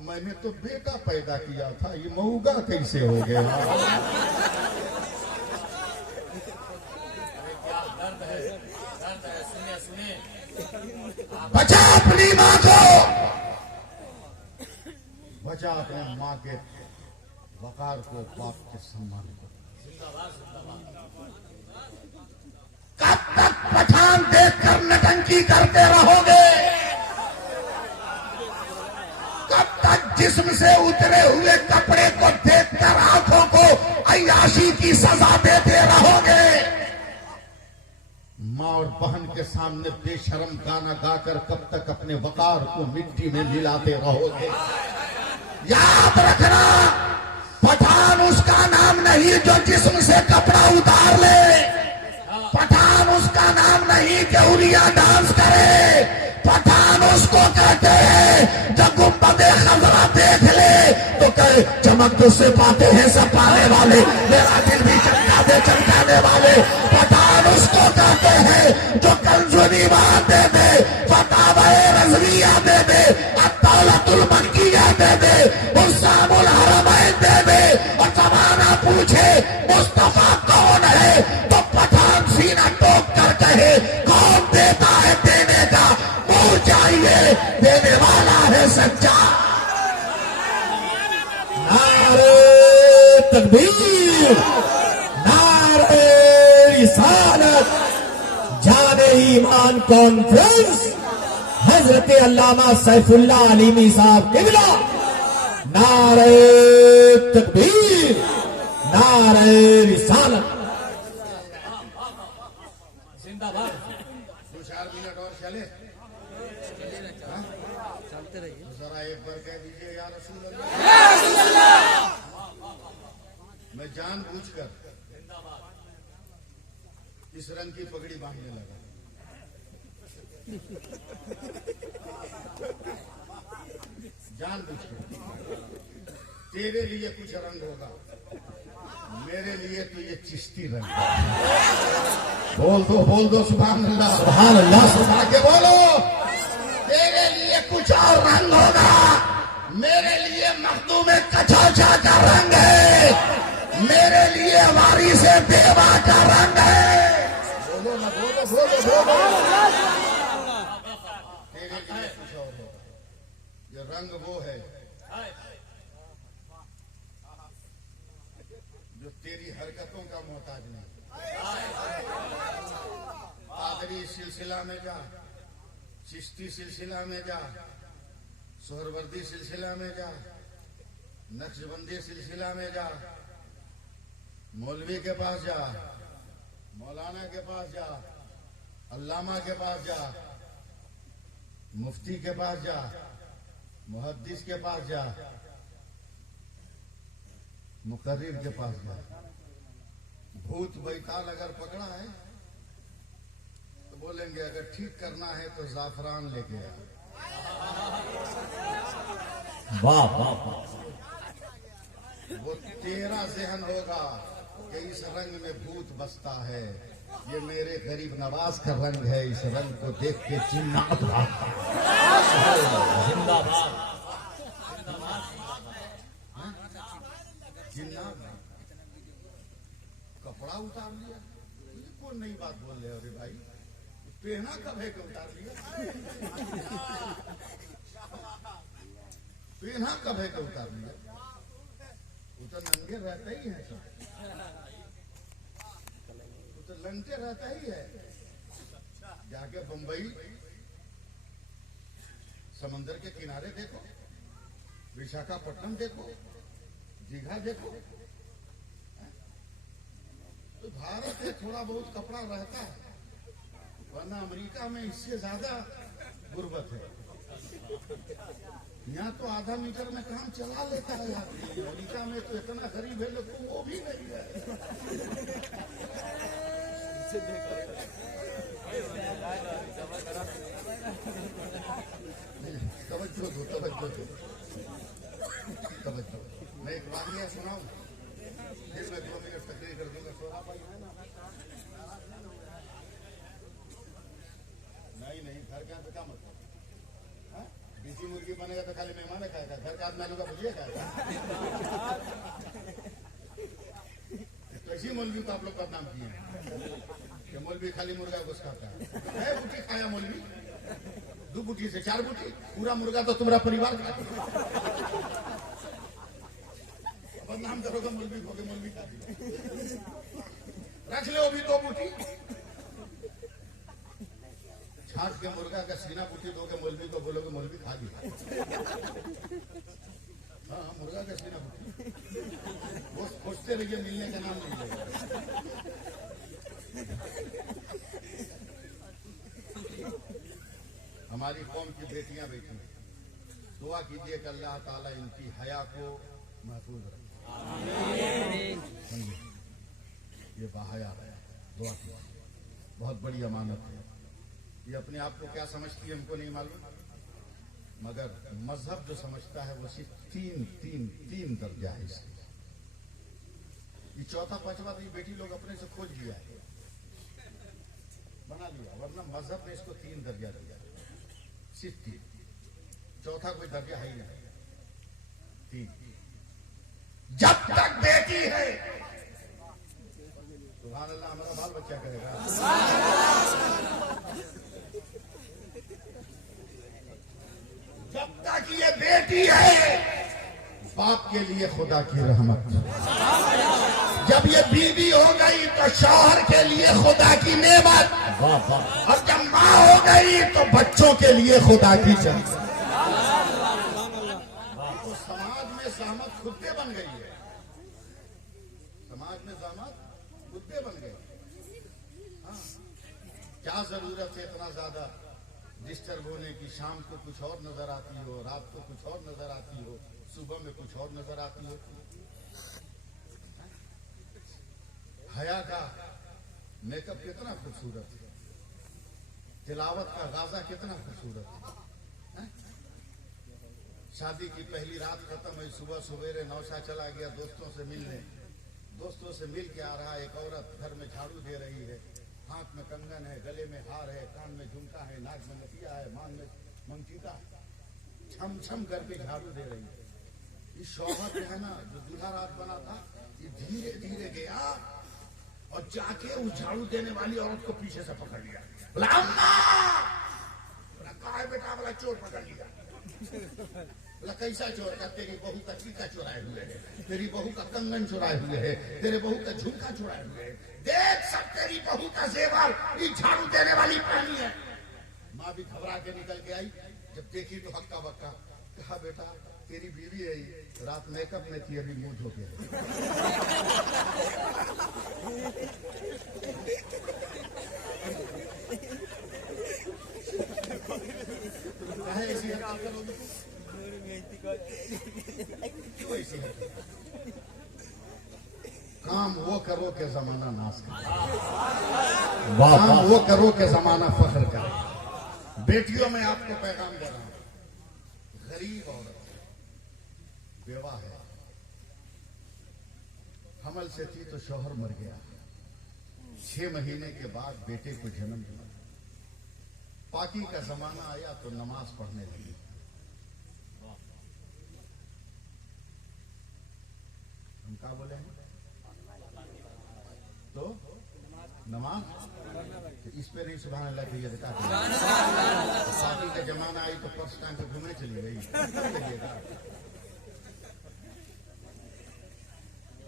मैंने तो बेटा पैदा किया था, ये मऊगा कैसे हो गया। क्या दर्द है, दर्द है। सुनिए सुनिए। बचा अपनी माँ को, बचा अपने माँ के वकार को, बाप के सम्मान को। जिंदाबाद जिंदाबाद। कब तक पठान देखकर नटंकी करते रहोगे? कब तक जिस्म से उतरे हुए कपड़े को देखकर आंखों को अय्याशी की सजा देते रहोगे? माँ और बहन के सामने बेशरम गाना गाकर कब तक अपने वकार को मिट्टी में मिलाते रहोगे। याद रखना, पठान उसका नाम नहीं जो जिस्म से कपड़ा उतार ले, पठान उसका नाम नहीं कि उरिया डांस करे, पठान उसको कहते हैं जब गुंबदे खजरा देख ले तो कहे चमक तुझसे पाते हैं सब पाने वाले, मेरा दिल भी चमकाने वाले। पठान उसको कहते हैं जो कंजुनी बात दे दे, फतावे रज़विया दे दे, अत्तौलतुल मक्किया दे दे, उस्सामुल हरमैन दे दे, और जमाना पूछे मुस्तफा कौन है तो पठान सीना टोक कर कहे कौन देता है देने का मुंह चाहिए, देने वाला है सच्चा। नारे तकबीर, नारे रिसालत, जाने ईमान कॉन्फ्रेंस, हजरत अल्लामा सैफुल्लाह अलीमी साहब किबला। नारे तकबीर, नारे रिसालत। जिंदाबाद। 2-4 मिनट और चले, चलते रहिए। जरा एक बार कह दीजिए या रसूल अल्लाह। मैं जानबूझकर इस रंग की पगड़ी बांधने लगा। जानबूझकर, तेरे लिए कुछ रंग होगा, मेरे लिए तो ये चिश्ती रंग है। बोल दो सुभान अल्लाह, सुभान अल्लाह, सुभान के बोलो। तेरे लिए कुछ और रंग होगा, मेरे लिए मखदूमे कचौचा का रंग है, मेरे लिए वारी से देवा का रंग है। बोलो ना, बोलो। तेरे लिए कुछ और होगा, ये रंग वो है जो तेरी हरकतों का मोहताज नहीं। कादरी सिलसिला में जा, चिश्ती सिलसिला में जा, सोहरवर्दी सिलसिला में जा, नक्शबंदी सिलसिला में जा, मौलवी के पास जा, मौलाना के पास जा, अल्लामा के पास जा, मुफ्ती के पास जा, मुहद्दिस के पास जा, मुकर्रिर के पास जा। भूत बैताल अगर पकड़ा है तो बोलेंगे अगर ठीक करना है तो जाफरान लेके आ। वाह वाह। वो तेरा जहन होगा कि इस रंग में भूत बसता है, ये मेरे गरीब नवाज का रंग है, इस रंग को देख के जिन्नात भागता है। जिंदाबाद। जिन्नात कपड़ा उतार लिया, ये कौन नई बात बोल रहे हो रे भाई। पहना कब है कि उतार लिया? पहना कब है कि उतार लिया? वो तो नंगे रहता ही है सब, वो तो लंटे रहता ही है। जाके बंबई समंदर के किनारे देखो, विशाखापट्टनम देखो, दीघा देखो। तो भारत में थोड़ा बहुत कपड़ा रहता है, वरना अमेरिका में इससे ज्यादा गुर्बत है। यहाँ तो आधा मीटर में काम चला लेता है आदमी, अमेरिका में तो इतना गरीब है लोग वो भी नहीं है। तवज्जो दो, तवज्जो दो, तवज्जो। मैं एक वाक़या सुनाऊं, फिर मैं 2 मिनट तकरीर कर दूंगा। सोना भाई है ना? नहीं, घर का तो क्या मतलब? देसी मुर्गी बनेगा तो खाली मेहमान खाएगा, घर का आदमी का भुजिया खाएगा। कैसी मौलवी को आप लोग बदनाम किए हैं कि मौलवी खाली मुर्गा घुस खाता है। बुटी खाया मौलवी, 2 बुटी से 4 बुटी, पूरा मुर्गा तो तुम्हारा परिवार खा। बदनाम करोगे मौलवी को, मौलवी खा दिया। रख लो अभी 2 बुटी, छाट के मुर्गा का सीना बुटी दोगे मौलवी को, बोलोगे मौलवी खा दिया। हाँ, मुर्गा का सीना बुटी वो खोजते रहिए, मिलने का नाम नहीं लेगा। हमारी कौम की बेटियां बैठी, दुआ कीजिए कि अल्लाह ताला इनकी हया को महफूज रखे। ये बाहया है, दुआ कीजिए, बहुत बड़ी अमानत है। ये अपने आप को क्या समझती है हमको नहीं मालूम, मगर मजहब जो समझता है वो सिर्फ तीन दर्जा है इसका। ये चौथा पांचवा तो ये बेटी लोग अपने से खोज लिया है, बना लिया, वरना मजहब ने इसको 3 दर्जा दिया, सिर्फ 3। चौथा कोई दर्जा है ही नहीं, 3। जब तक बेटी है, सुभान अल्लाह, हमारा बाल बच्चा करेगा। जब तक ये बेटी है, बाप के लिए खुदा की रहमत। जब ये बीवी हो गई तो शौहर के लिए खुदा की नेमत, और जब माँ हो गई तो बच्चों के लिए खुदा की जन्नत। तो समाज में सहमत खुदे बन गई है, समाज में सहमत खुदे बन गई। हाँ, क्या जरूरत है इतना ज्यादा डिस्टर्ब होने की? शाम को कुछ और नजर आती हो, रात को कुछ और नजर आती हो, सुबह में कुछ और नजर आती हो। हया का मेकअप कितना खूबसूरत है, तिलावत का गाजा कितना खूबसूरत है। शादी की पहली रात खत्म हुई, सुबह सवेरे नौशा चला गया दोस्तों से मिलने, दोस्तों से मिल के आ रहा, एक औरत घर में झाड़ू दे रही है, हाथ में कंगन है, गले में हार है, कान में झुमका है, नाक में नथिया है, मांग में मंगटीका, छम छम करके झाड़ू दे रही है। इस शौहर जो है ना, जो दूल्हा रात बना था, ये धीरे धीरे गया और जाके उस झाड़ू देने वाली औरत को पीछे से पकड़ लिया। बोला अम्मा, बोला कहा है बेटा? बोला चोर पकड़ लिया। बोला कैसा चोर? का तेरी बहू का टीका चुराए हुए है, तेरी बहू का कंगन चुराए हुए है, तेरे बहू का झुमका चुराए हुए है, देख सब तेरी बहू का जेवर ये झाड़ू देने वाली पहनी है। माँ भी घबरा के निकल के आई, जब देखी तो हक्का बक्का। कहा बेटा तेरी बीवी है, रात मेकअप में थी, अभी मुंह धो के। ऐसी हरकत करोगी? क्यों ऐसी हरकत? काम वो करो के जमाना नाश करे, काम वो करो के जमाना फख्र करे। बेटियों में आपको पैगाम दे रहा हूं, गरीब औरत बेवा है, हमल से थी तो शौहर मर गया, 6 महीने के बाद बेटे को जन्म दिया, पाकी का जमाना आया तो नमाज पढ़ने लगी। हम क्या बोले हैं? तो नमाज तो इस पे नहीं सुभान अल्लाह कहिए देखा शादी का जमाना आई तो पर्स टाइम पे घूमने चली गई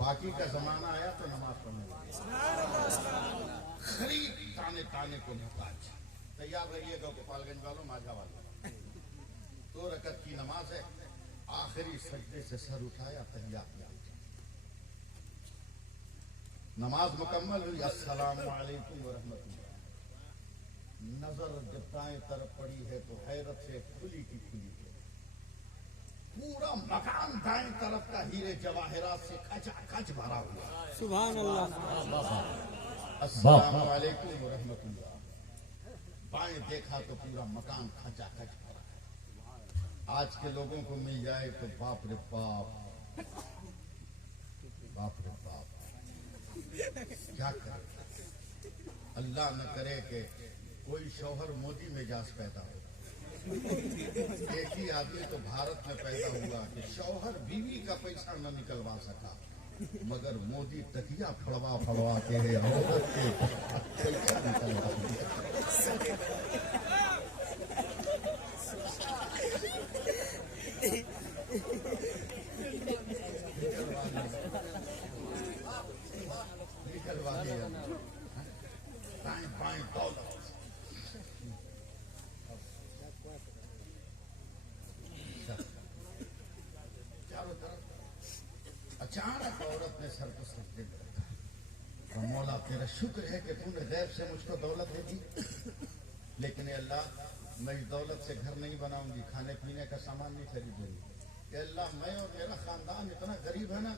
बाकी का जमाना आया तो नमाज पढ़ने खरीद ताने ताने को मोहताज तैयार रहिएगा गोपालगंज वालों माझा वालों 2 रकत की नमाज है आखिरी सजदे से सर उठाया तहियात किया नमाज मुकम्मल हुई अस्सलाम वालेकुम व रहमतुल्लाह नजर जब दाएं तरफ पड़ी है तो हैरत से खुली की खुली है पूरा मकान दाएं तरफ का हीरे जवाहरात से खच भरा हुआ सुभान अल्लाह। अस्सलाम वालेकुम व रहमतुल्लाह बाएं देखा तो पूरा मकान खच भरा है आज के लोगों को मिल जाए तो बाप रे बाप बाप रे बाप क्या करे अल्लाह न करे कि कोई शौहर मोदी मिजाज पैदा हो एक ही आदमी तो भारत में पैदा हुआ कि शौहर बीवी का पैसा न निकलवा सका मगर मोदी तकिया फड़वा के औरत के पैसा निकलवा दिया बाएं दौलत चारों तरफ अचानक औरत ने सर को सजदे में रखा तो मौला तेरा शुक्र है कि तूने गैब से मुझको दौलत दे दी लेकिन अल्लाह मैं इस दौलत से घर नहीं बनाऊंगी खाने पीने का सामान नहीं खरीदूंगी कि अल्लाह मैं और मेरा खानदान इतना गरीब है ना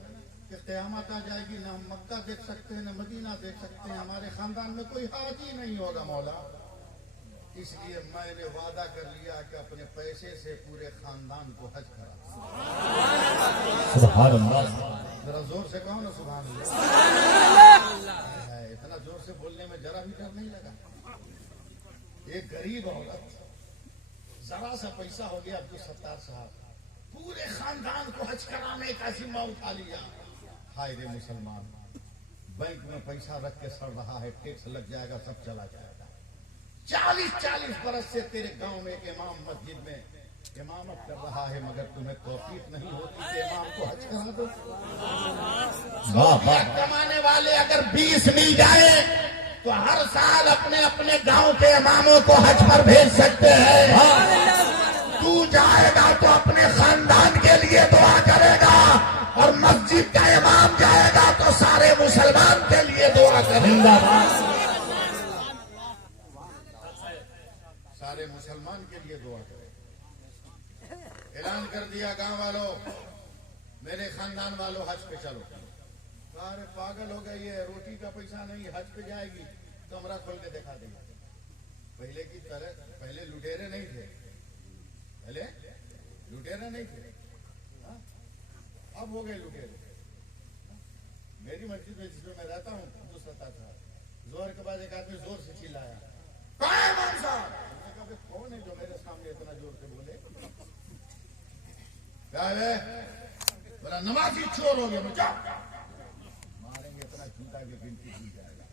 कि क़यामत आ जाएगी ना हम मक्का देख सकते हैं ना मदीना देख सकते हैं हमारे खानदान में कोई हाजी नहीं होगा मौला इसलिए मैंने वादा कर लिया कि अपने पैसे से पूरे खानदान को हज करा सुभान अल्लाह। जरा जोर से कहो ना सुभान अल्लाह इतना जोर से बोलने में जरा भी डर नहीं लगा एक गरीब औरत जरा सा पैसा हो गया अब्दुल सत्तार साहब पूरे खानदान को हज कराने का जिम्मा उठा लिया हाय रे मुसलमान बैंक में पैसा रख के सड़ रहा है टैक्स लग जाएगा सब चला जाएगा 40 बरस से तेरे गांव में एक इमाम मस्जिद में इमामत कर रहा है मगर तुम्हें तौफीक नहीं होती कि इमाम को हज करा दो कमाने वाले अगर 20 मिल जाए तो हर साल अपने अपने गांव के इमामों को हज पर भेज सकते हैं तू जाएगा तो अपने खानदान के लिए दुआ करेगा और मस्जिद का इमाम जाएगा तो सारे मुसलमान के लिए दुआ करेगा सारे मुसलमान के लिए दुआ करेगा ऐलान कर दिया गांव वालों मेरे खानदान वालों हज पे चलो अरे पागल हो गई है रोटी का पैसा नहीं हज पे जाएगी कमरा खोल के दिखा देगा पहले की तरह पहले लुटेरे नहीं थे पहले लुटेरे नहीं थे अब हो गए लुटेरे मेरी मस्जिद में जिसमें मैं रहता हूँ जो सत्ता था जोर के बाद एक आदमी जोर से चिल्लाया कौन है जो मेरे सामने इतना जोर से बोले क्या है बोला नमाजी चोर हो गया मुझे मारेंगे इतना झूठा की गिनती की जाएगा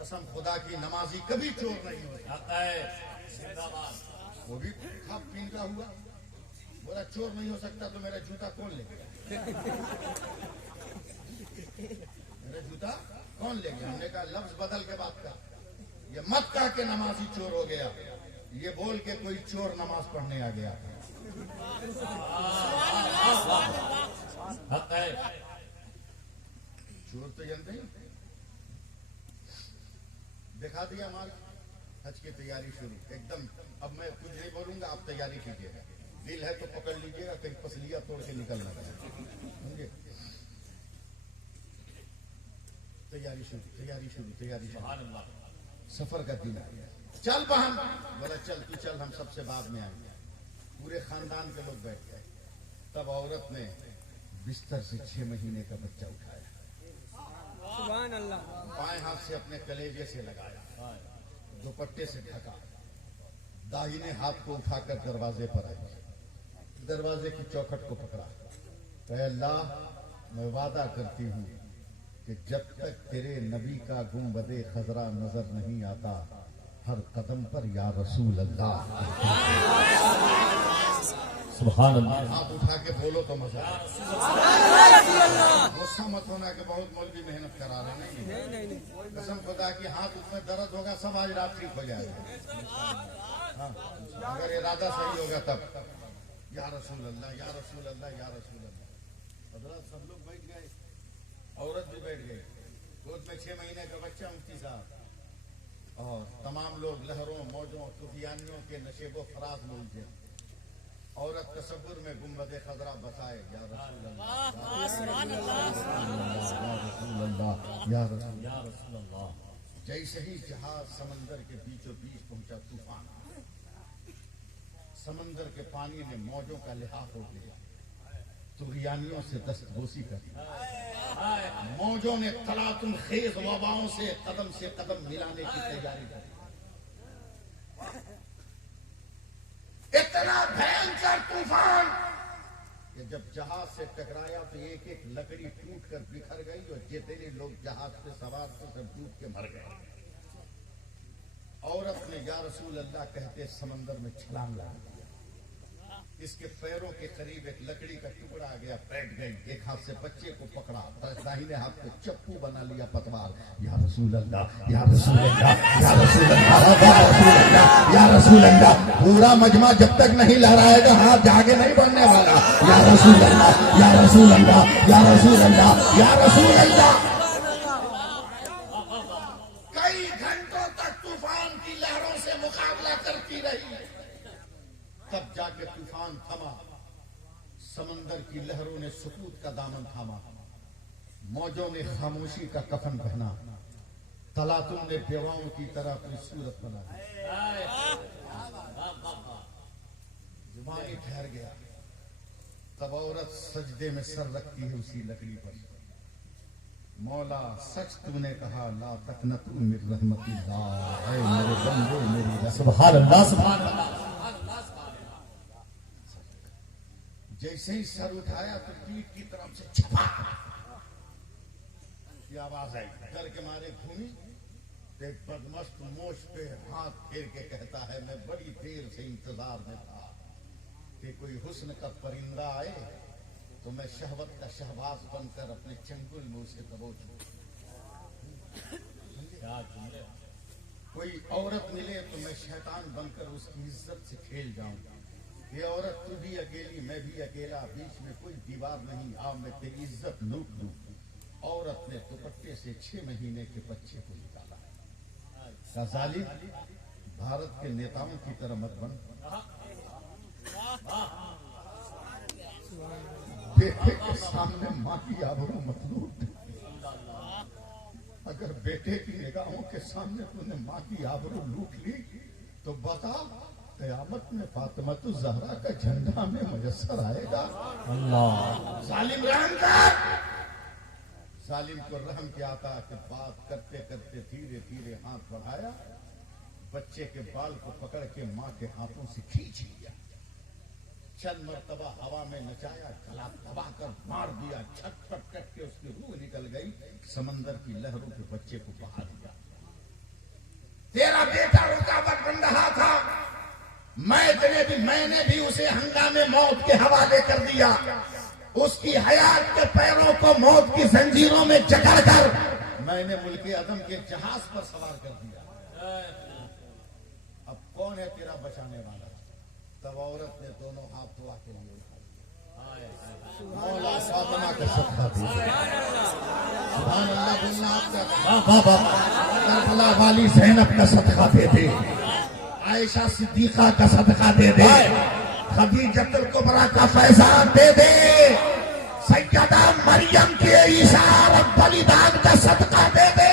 कसम खुदा की नमाजी कभी चोर नहीं होता है वो भी खा पीन का हुआ बोला चोर नहीं हो सकता तो मेरा जूता कौन ले गया मेरा जूता कौन ले गया हमने कहा लफ्ज बदल के बात का ये मत कहा के नमाजी चोर हो गया ये बोल के कोई चोर नमाज पढ़ने आ गया चोर तो जानते ही दिखा दिया माल हज की तैयारी शुरू एकदम अब मैं कुछ नहीं बोलूंगा आप तैयारी कीजिएगा दिल है तो पकड़ लीजिएगा कहीं पसलियां तोड़ के निकलना समझे तैयारी शुरू सफर का दिन आ गया चल बहन बोला चल तू चल हम सबसे बाद में आएंगे पूरे खानदान के लोग बैठ गए तब औरत ने बिस्तर से 6 महीने का बच्चा उठाया सुभान अल्लाह बाएं हाथ से अपने कलेजे से लगाया दुपट्टे से ढका दाहिने हाथ को उठाकर दरवाजे पर आई दरवाजे की चौखट को पकड़ा कहे अल्लाह मैं वादा करती हूँ कि जब तक तेरे नबी का गुंबदे खजरा नजर नहीं आता, हर कदम पर या रसूल अल्लाह। सुभान अल्लाह। हाथ उठा के बोलो तो मजा। गुस्सा मत होना कि बहुत मौलवी मेहनत करा रहे नहीं। कसम खुदा की हाथ उसमें दर्द होगा, सब आज रात ठीक हो जाएगा। हाँ, अगर इरादा सही होगा तब। या रसूल अल्लाह, या रसूल अल्लाह, या रसूल अल्लाह। हजरत सब लोग बैठ गए, औरत भी बैठ गई, गोद में 6 महीने का बच्चा मुफ्ती साहब, और तमाम लोग लहरों मौजों तूफियानियों के नशेबो फराज लोग थे। औरत तसव्वुर में गुंबदे खजरा बसाए, या रसूल अल्लाह, या रसूल अल्लाह। जैसे ही जहाज समंदर के बीचों बीच पहुंचा, तूफान, समंदर के पानी ने मौजों का लिहाज हो लिया, तुगयानियों से दस्तबोसी कर दी। मौजों ने तलातुम खेज वबाओं से कदम मिलाने की तैयारी कर दी। इतना भयंकर तूफान कि जब जहाज से टकराया तो एक एक लकड़ी टूट कर बिखर गई और जितने लोग जहाज पे सवार थे सब डूब के मर गए। औरत ने या रसूल अल्लाह कहते समंदर में छलांग लगा दिया। इसके पैरों के करीब एक लकड़ी का टुकड़ा आ गया, बैठ गई। एक हाथ से बच्चे को पकड़ा, दाहिने हाथ पे चप्पू बना लिया पतवार। या रसूल अल्लाह, या रसूल अल्लाह, या रसूल अल्लाह, या रसूल अल्लाह, या रसूल अल्लाह। पूरा मजमा जब तक नहीं लहराएगा हाथ आगे नहीं बढ़ने वाला। या रसूल अल्लाह, या रसूल अल्लाह, या रसूल अल्लाह, या रसूल अल्लाह। कई घंटों तक तूफान की लहरों से मुकाबला करती रही, तब जाके तूफान थमा। समंदर की लहरों ने सुकूत का दामन थामा, मौजों ने खामोशी का कफन पहना, तलातुम ने बेवाओं की तरह अपनी सूरत बना दी। जुबानी ठहर गया। तब औरत सजदे में सर रखती है उसी लकड़ी पर। मौला सच तूने कहा, ला तकनतु मिन रहमतिल्लाह, ऐ मेरे बंदे मेरी रहमत। सुभान अल्लाह, सुभान अल्लाह। जैसे ही सर उठाया तो पीठ की तरफ से छपा की आवाज आई। डर के मारे घूमी, एक बदमस्त मोश पे हाथ फेर के कहता है, मैं बड़ी देर से इंतजार में था कि कोई हुस्न का परिंदा आए तो मैं शहवत का शहबाज बनकर अपने चंगुल में उसे दबोचूं। कोई औरत मिले तो मैं शैतान बनकर उसकी इज्जत से खेल जाऊं। ये औरत तू भी अकेली, मैं भी अकेला, बीच में कोई दीवार नहीं, आओ मैं तेरी इज्जत लूट लूं। औरत ने दुपट्टे से 6 महीने के बच्चे को निकाला। जालिम, भारत के नेताओं की तरह मत बन। बेटे के सामने मां की आबरू मत लूट। अगर बेटे की निगाहों के सामने तूने मां की आबरू लूट ली तो बता, कयामत में फातिमा ज़हरा का झंडा में मुयस्सर आएगा। अल्लाह। जालिम रहम कर। जालिम को रहम क्या आता कि बात करते करते धीरे धीरे हाथ बढ़ाया, बच्चे के बाल को पकड़ के मां के हाथों से खींच लिया, चंद मरतबा हवा में नचाया, गला दबाकर मार दिया, छटपट करके उसकी रूह निकल गई। समंदर की लहरों के बच्चे को बहा दिया। तेरा बेटा रुकावट बन रहा था, मैंने भी उसे हंगामे मौत के हवाले कर दिया। उसकी हयात के पैरों को मौत की जंजीरों में जकड़कर मैंने मुल्के अदम के जहाज पर सवार कर दिया। अब कौन है तेरा बचाने वाला? तब औरत ने दोनों हाथ दुआ के लिए उठाए। मौला फातिमा का सदका दे। सुभान अल्लाह बोलना आपका। करबला वाली ज़ैनब का सदका दे दे, आयशा सिद्दीका का सदका दे दे, खदीजतुल कुबरा का फैजान दे दे, सैयदा मरियम के इशारत बलिदान का सदका दे दे।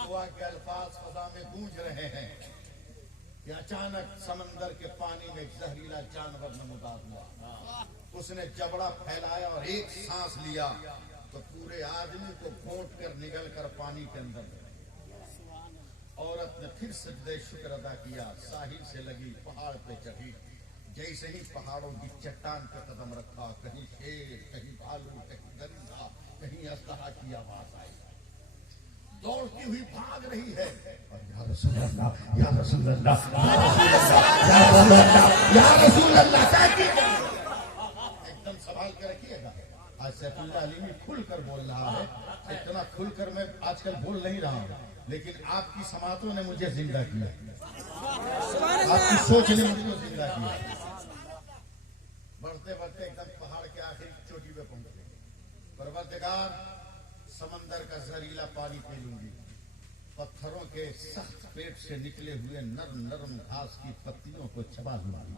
दुआ के अल्फाज फजा में गूंज रहे हैं कि अचानक समंदर के पानी में जहरीला जानवर नमूदार हुआ। उसने जबड़ा फैलाया और एक सांस लिया तो पूरे आदमी को घोंट कर निगल कर पानी के अंदर। औरत ने फिर सजदे शुक्र अदा किया, साहिल से लगी, पहाड़ पे चढ़ी। जैसे ही पहाड़ों की चट्टान पे कदम रखा, कहीं शेर, कहीं भालू, कहीं दरिंदा, कहीं असलहा की आवाज आई, दौड़ती हुई भाग रही है। और या रसूल अल्लाह, या रसूल अल्लाह, या रसूल अल्लाह, या रसूल अल्लाह कहती है। एकदम संभाल के रखिएगा। आज सैफुल्लाह अलीमी खुलकर बोल रहा है, इतना खुलकर मैं आजकल बोल नहीं रहा हूं, लेकिन आपकी समातों ने मुझे जिंदा किया, आपकी सोच ने मुझे जिंदा किया। बढ़ते बढ़ते एकदम पहाड़ के आखिरी चोटी पे पहुंचे। परवरदिगार, समंदर का जहरीला पानी पी लूंगी, पत्थरों के सख्त पेट से निकले हुए नरम नरम घास की पत्तियों को चबा लूंगी,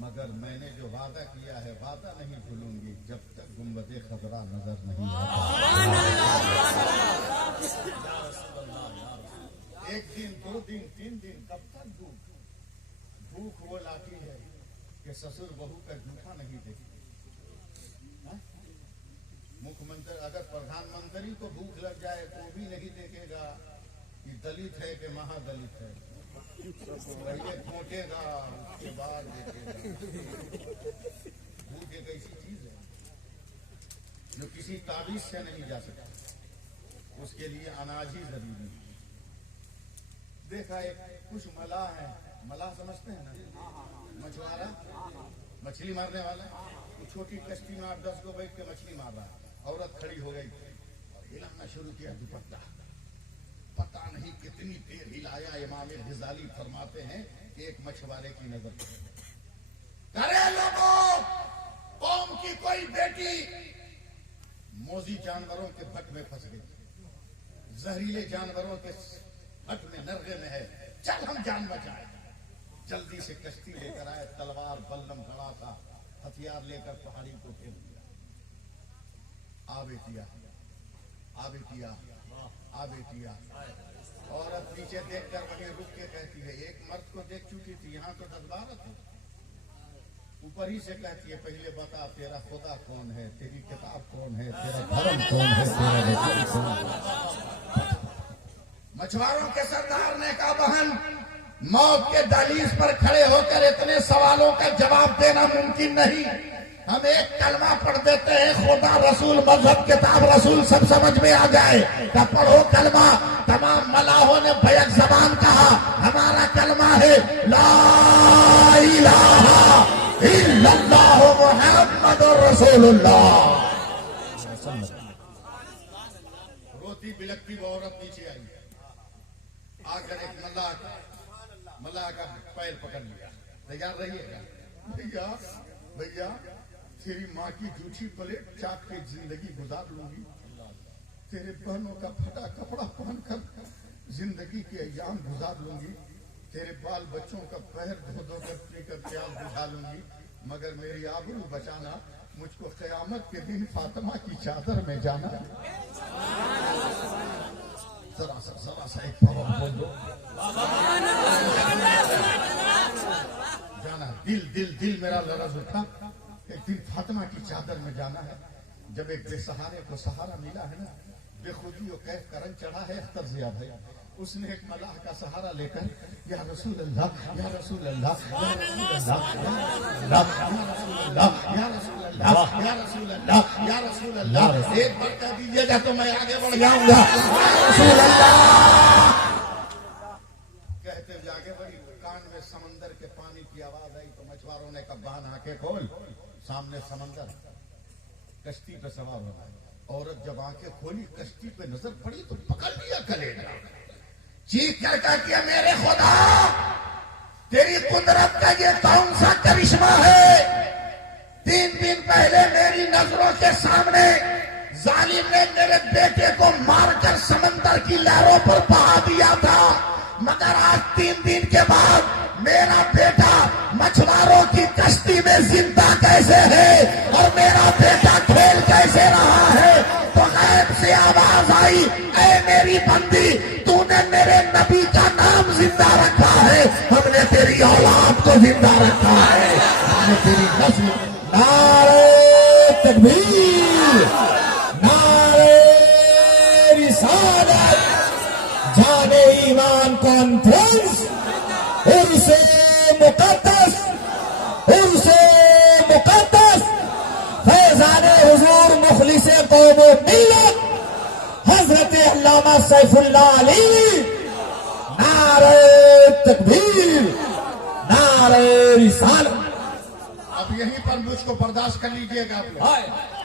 मगर मैंने जो वादा किया है वादा नहीं भूलूंगी जब तक गुंबदे खतरा नजर नहीं आता। एक दिन, 2 दिन, 3 दिन, कब तक भूख वो लाती है कि ससुर बहू का जूठा नहीं देखती। मुख्यमंत्री, अगर प्रधानमंत्री को भूख लग जाए तो भी नहीं देखेगा कि दलित है कि महादलित है, पहले खोटेगा उसके बाद देखेगा। भूख एक ऐसी चीज है जो किसी ताबीज से नहीं जा सकता, उसके लिए अनाज ही जरूरी है। देखा एक कुछ मलाह है, मलाह समझते हैं ना, मछुआरा, मछली मारने वाला, तो छोटी कश्ती में 8-10 को बैठ के मछली मार रहा है। औरत खड़ी हो गई और हिलाना शुरू किया दुपट्टा, पता नहीं कितनी देर हिलाया। इमाम ग़ज़ाली फरमाते हैं कि एक मछुआरे की नजर पड़ी। अरे लोगों, कौम की कोई बेटी मोजी जानवरों के भट में फंस गई, जहरीले जानवरों के भट में, नरगे में है, चल हम जान बचाए। जल्दी से कश्ती लेकर आए, तलवार बल्लम खड़ा था, हथियार लेकर पहाड़ी को घेर दिया। आ बेटिया, आ बेटिया, आ बेटिया। औरत नीचे देखकर वहीं रुक के कहती है, एक मर्द को देख चुकी थी, यहाँ तो 10-12 थे। ऊपर ही से कहती है, पहले बता तेरा खुदा कौन है, तेरी किताब कौन है, तेरा धर्म कौन है, तेरा रसूल कौन है। मछुआरों के सरदार ने कहा, बहन, मौत के दहलीज पर खड़े होकर इतने सवालों का जवाब देना मुमकिन नहीं। हम एक कलमा पढ़ देते हैं, खुदा रसूल मजहब किताब रसूल सब समझ में आ जाए। तब पढ़ो कलमा। तमाम मलाहों ने बैक ज़बान कहा, हमारा कलमा है ला इलाहा इल्लल्लाह मुहम्मदुर रसूलुल्लाह। रोती बिलखती वो औरत नीचे आई, आकर एक मल्लाह का पैर पकड़ लिया। तैयार रहिएगा भैया, भैया तेरी माँ की जूठी प्लेट चाक के जिंदगी गुजार लूंगी, तेरे बहनों का फटा कपड़ा पहनकर जिंदगी के अयाम गुजार लूंगी, तेरे बाल बच्चों का पैर धो धो कर पीकर प्यार बुझा लूंगी, मगर मेरी आबरू बचाना, मुझको क़यामत के दिन फातिमा की चादर में जाना। जरा सा एक पावर बोल दो, जाना। दिल मेरा लरज़ उठा। एक दिन फातिमा की चादर में जाना है। जब एक बेसहारे को सहारा मिला है ना, बेखुदी और कैफ का रंग चढ़ा है, अख्तर ज़िया भाई, उसने एक मलाह का सहारा लेकर, या रसूल अल्लाह, या रसूल अल्लाह, या रसूल अल्लाह, या रसूल अल्लाह, या रसूल अल्लाह, या रसूल अल्लाह, एक बार कह दीजिएगा तो मैं आगे बढ़ जाऊंगा। रसूल अल्लाह कहते हुए आगे बढ़ी। कान में समंदर के पानी की आवाज आई तो मछुआरों ने कहा, बहन आंखें खोल, सामने समंदर, कश्ती पे सवार होना है। औरत जब आंखें खोली, कश्ती पे नजर पड़ी तो पकड़ लिया कलेजा, चीख कर कहा कि मेरे खुदा, तेरी कुदरत का ये कौन सा करिश्मा है। 3 दिन पहले मेरी नजरों के सामने जालिम ने मेरे बेटे को मारकर समंदर की लहरों पर बहा दिया था, मगर आज 3 दिन के बाद मेरा बेटा मछुआरों की कश्ती में जिंदा कैसे है और मेरा बेटा खेल कैसे रहा है। तो गैब से आवाज आई, ऐ मेरी बंदी, तूने मेरे नबी का नाम जिंदा रखा है, हमने तेरी औलाद को जिंदा रखा है, हमने तेरी नस्ल। नारे तकबीर, नारे रिसालत, जाने ईमान कॉन्फ्रेंस, उर्से मुक़द्दस, उर्से मुक़द्दस, फैज़ाने हुज़ूर मुखलिस कौम मिल्लत हजरत अल्लामा सैफुल्लाह अली। नारे तकबीर, नारे रिसालत। अब यहीं पर मुझको बर्दाश्त कर लीजिएगा आप लोग।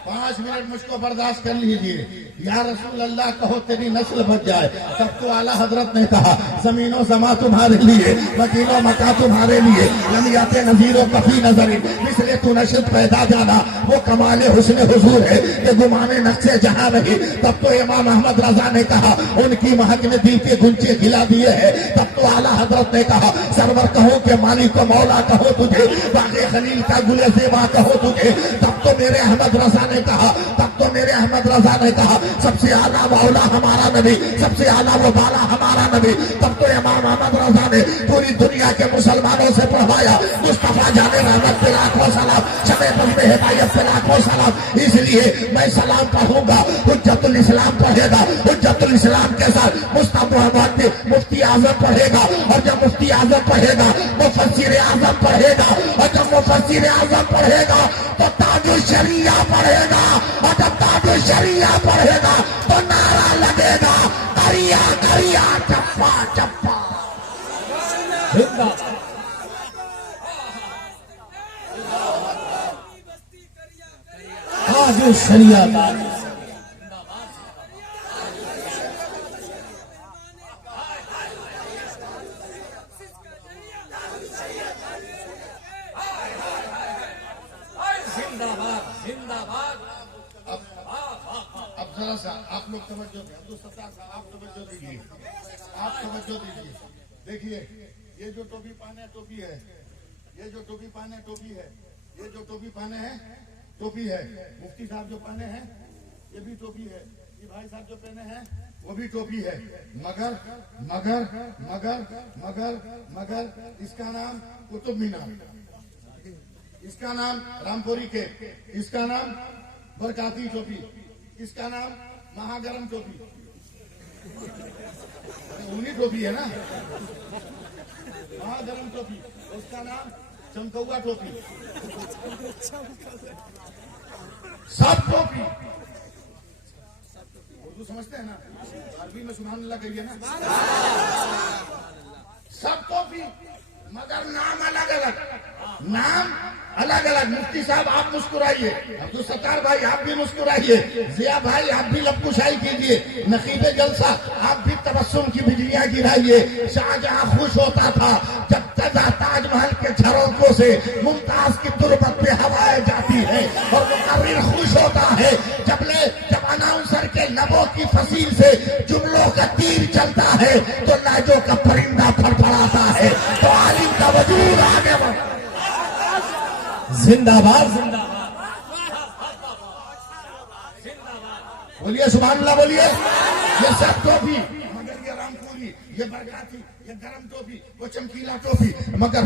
5 मिनट मुझको बर्दाश्त कर लीजिए। या रसूल अल्लाह कहो तेरी नस्ल बच जाए। तब तो आला हजरत ने कहा जमीनों समा तुम्हारे लिए, मकीनों मका तुम्हारे लिए, लमियाते नजीरों कफी नजरी इसलिए तू नशद पैदा जाना। वो कमाले हुस्न हुजूर है कि गुमाने नक्शे जहां नहीं। तब तो इमाम अहमद रजा ने कहा उनकी महक ने दिल के गुंचे खिला दिए है। तब तो आला हजरत ने कहा सरवर कहो के मालिक को मौला कहो तुझे, बागे खलील का गुले सेवा कहो तुझे। तब तो मेरे अहमद रजा ने कहा, तब तो मेरे अहमद रजा ने कहा सबसे आला मौला हमारा नबी, सबसे आला वो बाला हमारा नबी। तब तो इमाम अहमद रजा ने पूरी दुनिया के मुसलमानों से पढ़वाया मुस्तफा जाने रहमत पे लाखों सलाम, शबे बज़्म हिदायत पे लाखों सलाम। इसलिए मैं सलाम पढ़ूंगा, हुज्जतुल इस्लाम पढ़ेगा, हुज्जतुल इस्लाम के साथ मुफ्ती आजम पढ़ेगा, और जब मुफ्ती आजम पढ़ेगा मुफस्सिर आजम पढ़ेगा, और जब मुफस्सिर आजम पढ़ेगा तो ताजुल शरिया पढ़ेगा, और जब ताजुल शरिया पढ़ेगा तो नारा लगेगा करिया करिया चप्पा चप्पा। ताजुल शरिया अब जरा सा आप लोग तवज्जो दें। अब्दुल सत्तार साहब आप तवज्जो दीजिए, आप तवज्जो दीजिए। देखिए ये जो टोपी पहने टोपी है, ये जो टोपी पहने टोपी है, ये जो टोपी पहने हैं टोपी है। मुफ्ती साहब जो पहने हैं ये भी टोपी है, ये भाई साहब जो पहने हैं वो भी टोपी है। मगर मगर मगर मगर मगर इसका नाम कुतुब मीनार, इसका नाम रामपुरी के, इसका नाम बरकाती टोपी, इसका नाम महागरम टोपी। ऊनी टोपी है ना, महागरम टोपी। इसका नाम चमकौआ टोपी। सब टोपी उर्दू समझते हैं ना, अरबी में सुबहान अल्लाह कहिए ना। सब टोपी मगर नाम अलग अलग, नाम अलग अलग। मुफ्ती साहब आप मुस्कुराइए, अब्दुल सत्तार भाई आप भी मुस्कुराइए, जिया भाई आप भी लबकुशाई कीजिए, नकीबे जलसा आप भी तबस्सुम की बिजलियां गिराइए। शाहजहां खुश होता था जब ताजमहल के झरोखों से मुमताज की तुरबत पे हवाएं जाती है, और मुकर्रिर खुश होता है जब अनाउंसर के लबों की फसील से जुमलों का तीर चलता है, तो लाजों का परिंदा फड़फड़ाता है, तो आलिम का वजूद आगे बढ़। जिंदाबाद जिंदाबाद। बोलिए सुभान अल्लाह बोलिए। ये सब टोपी, मगर ये रामपुरी, ये बरकाती, ये गरम टोपी, वो चमकीला टोपी, मगर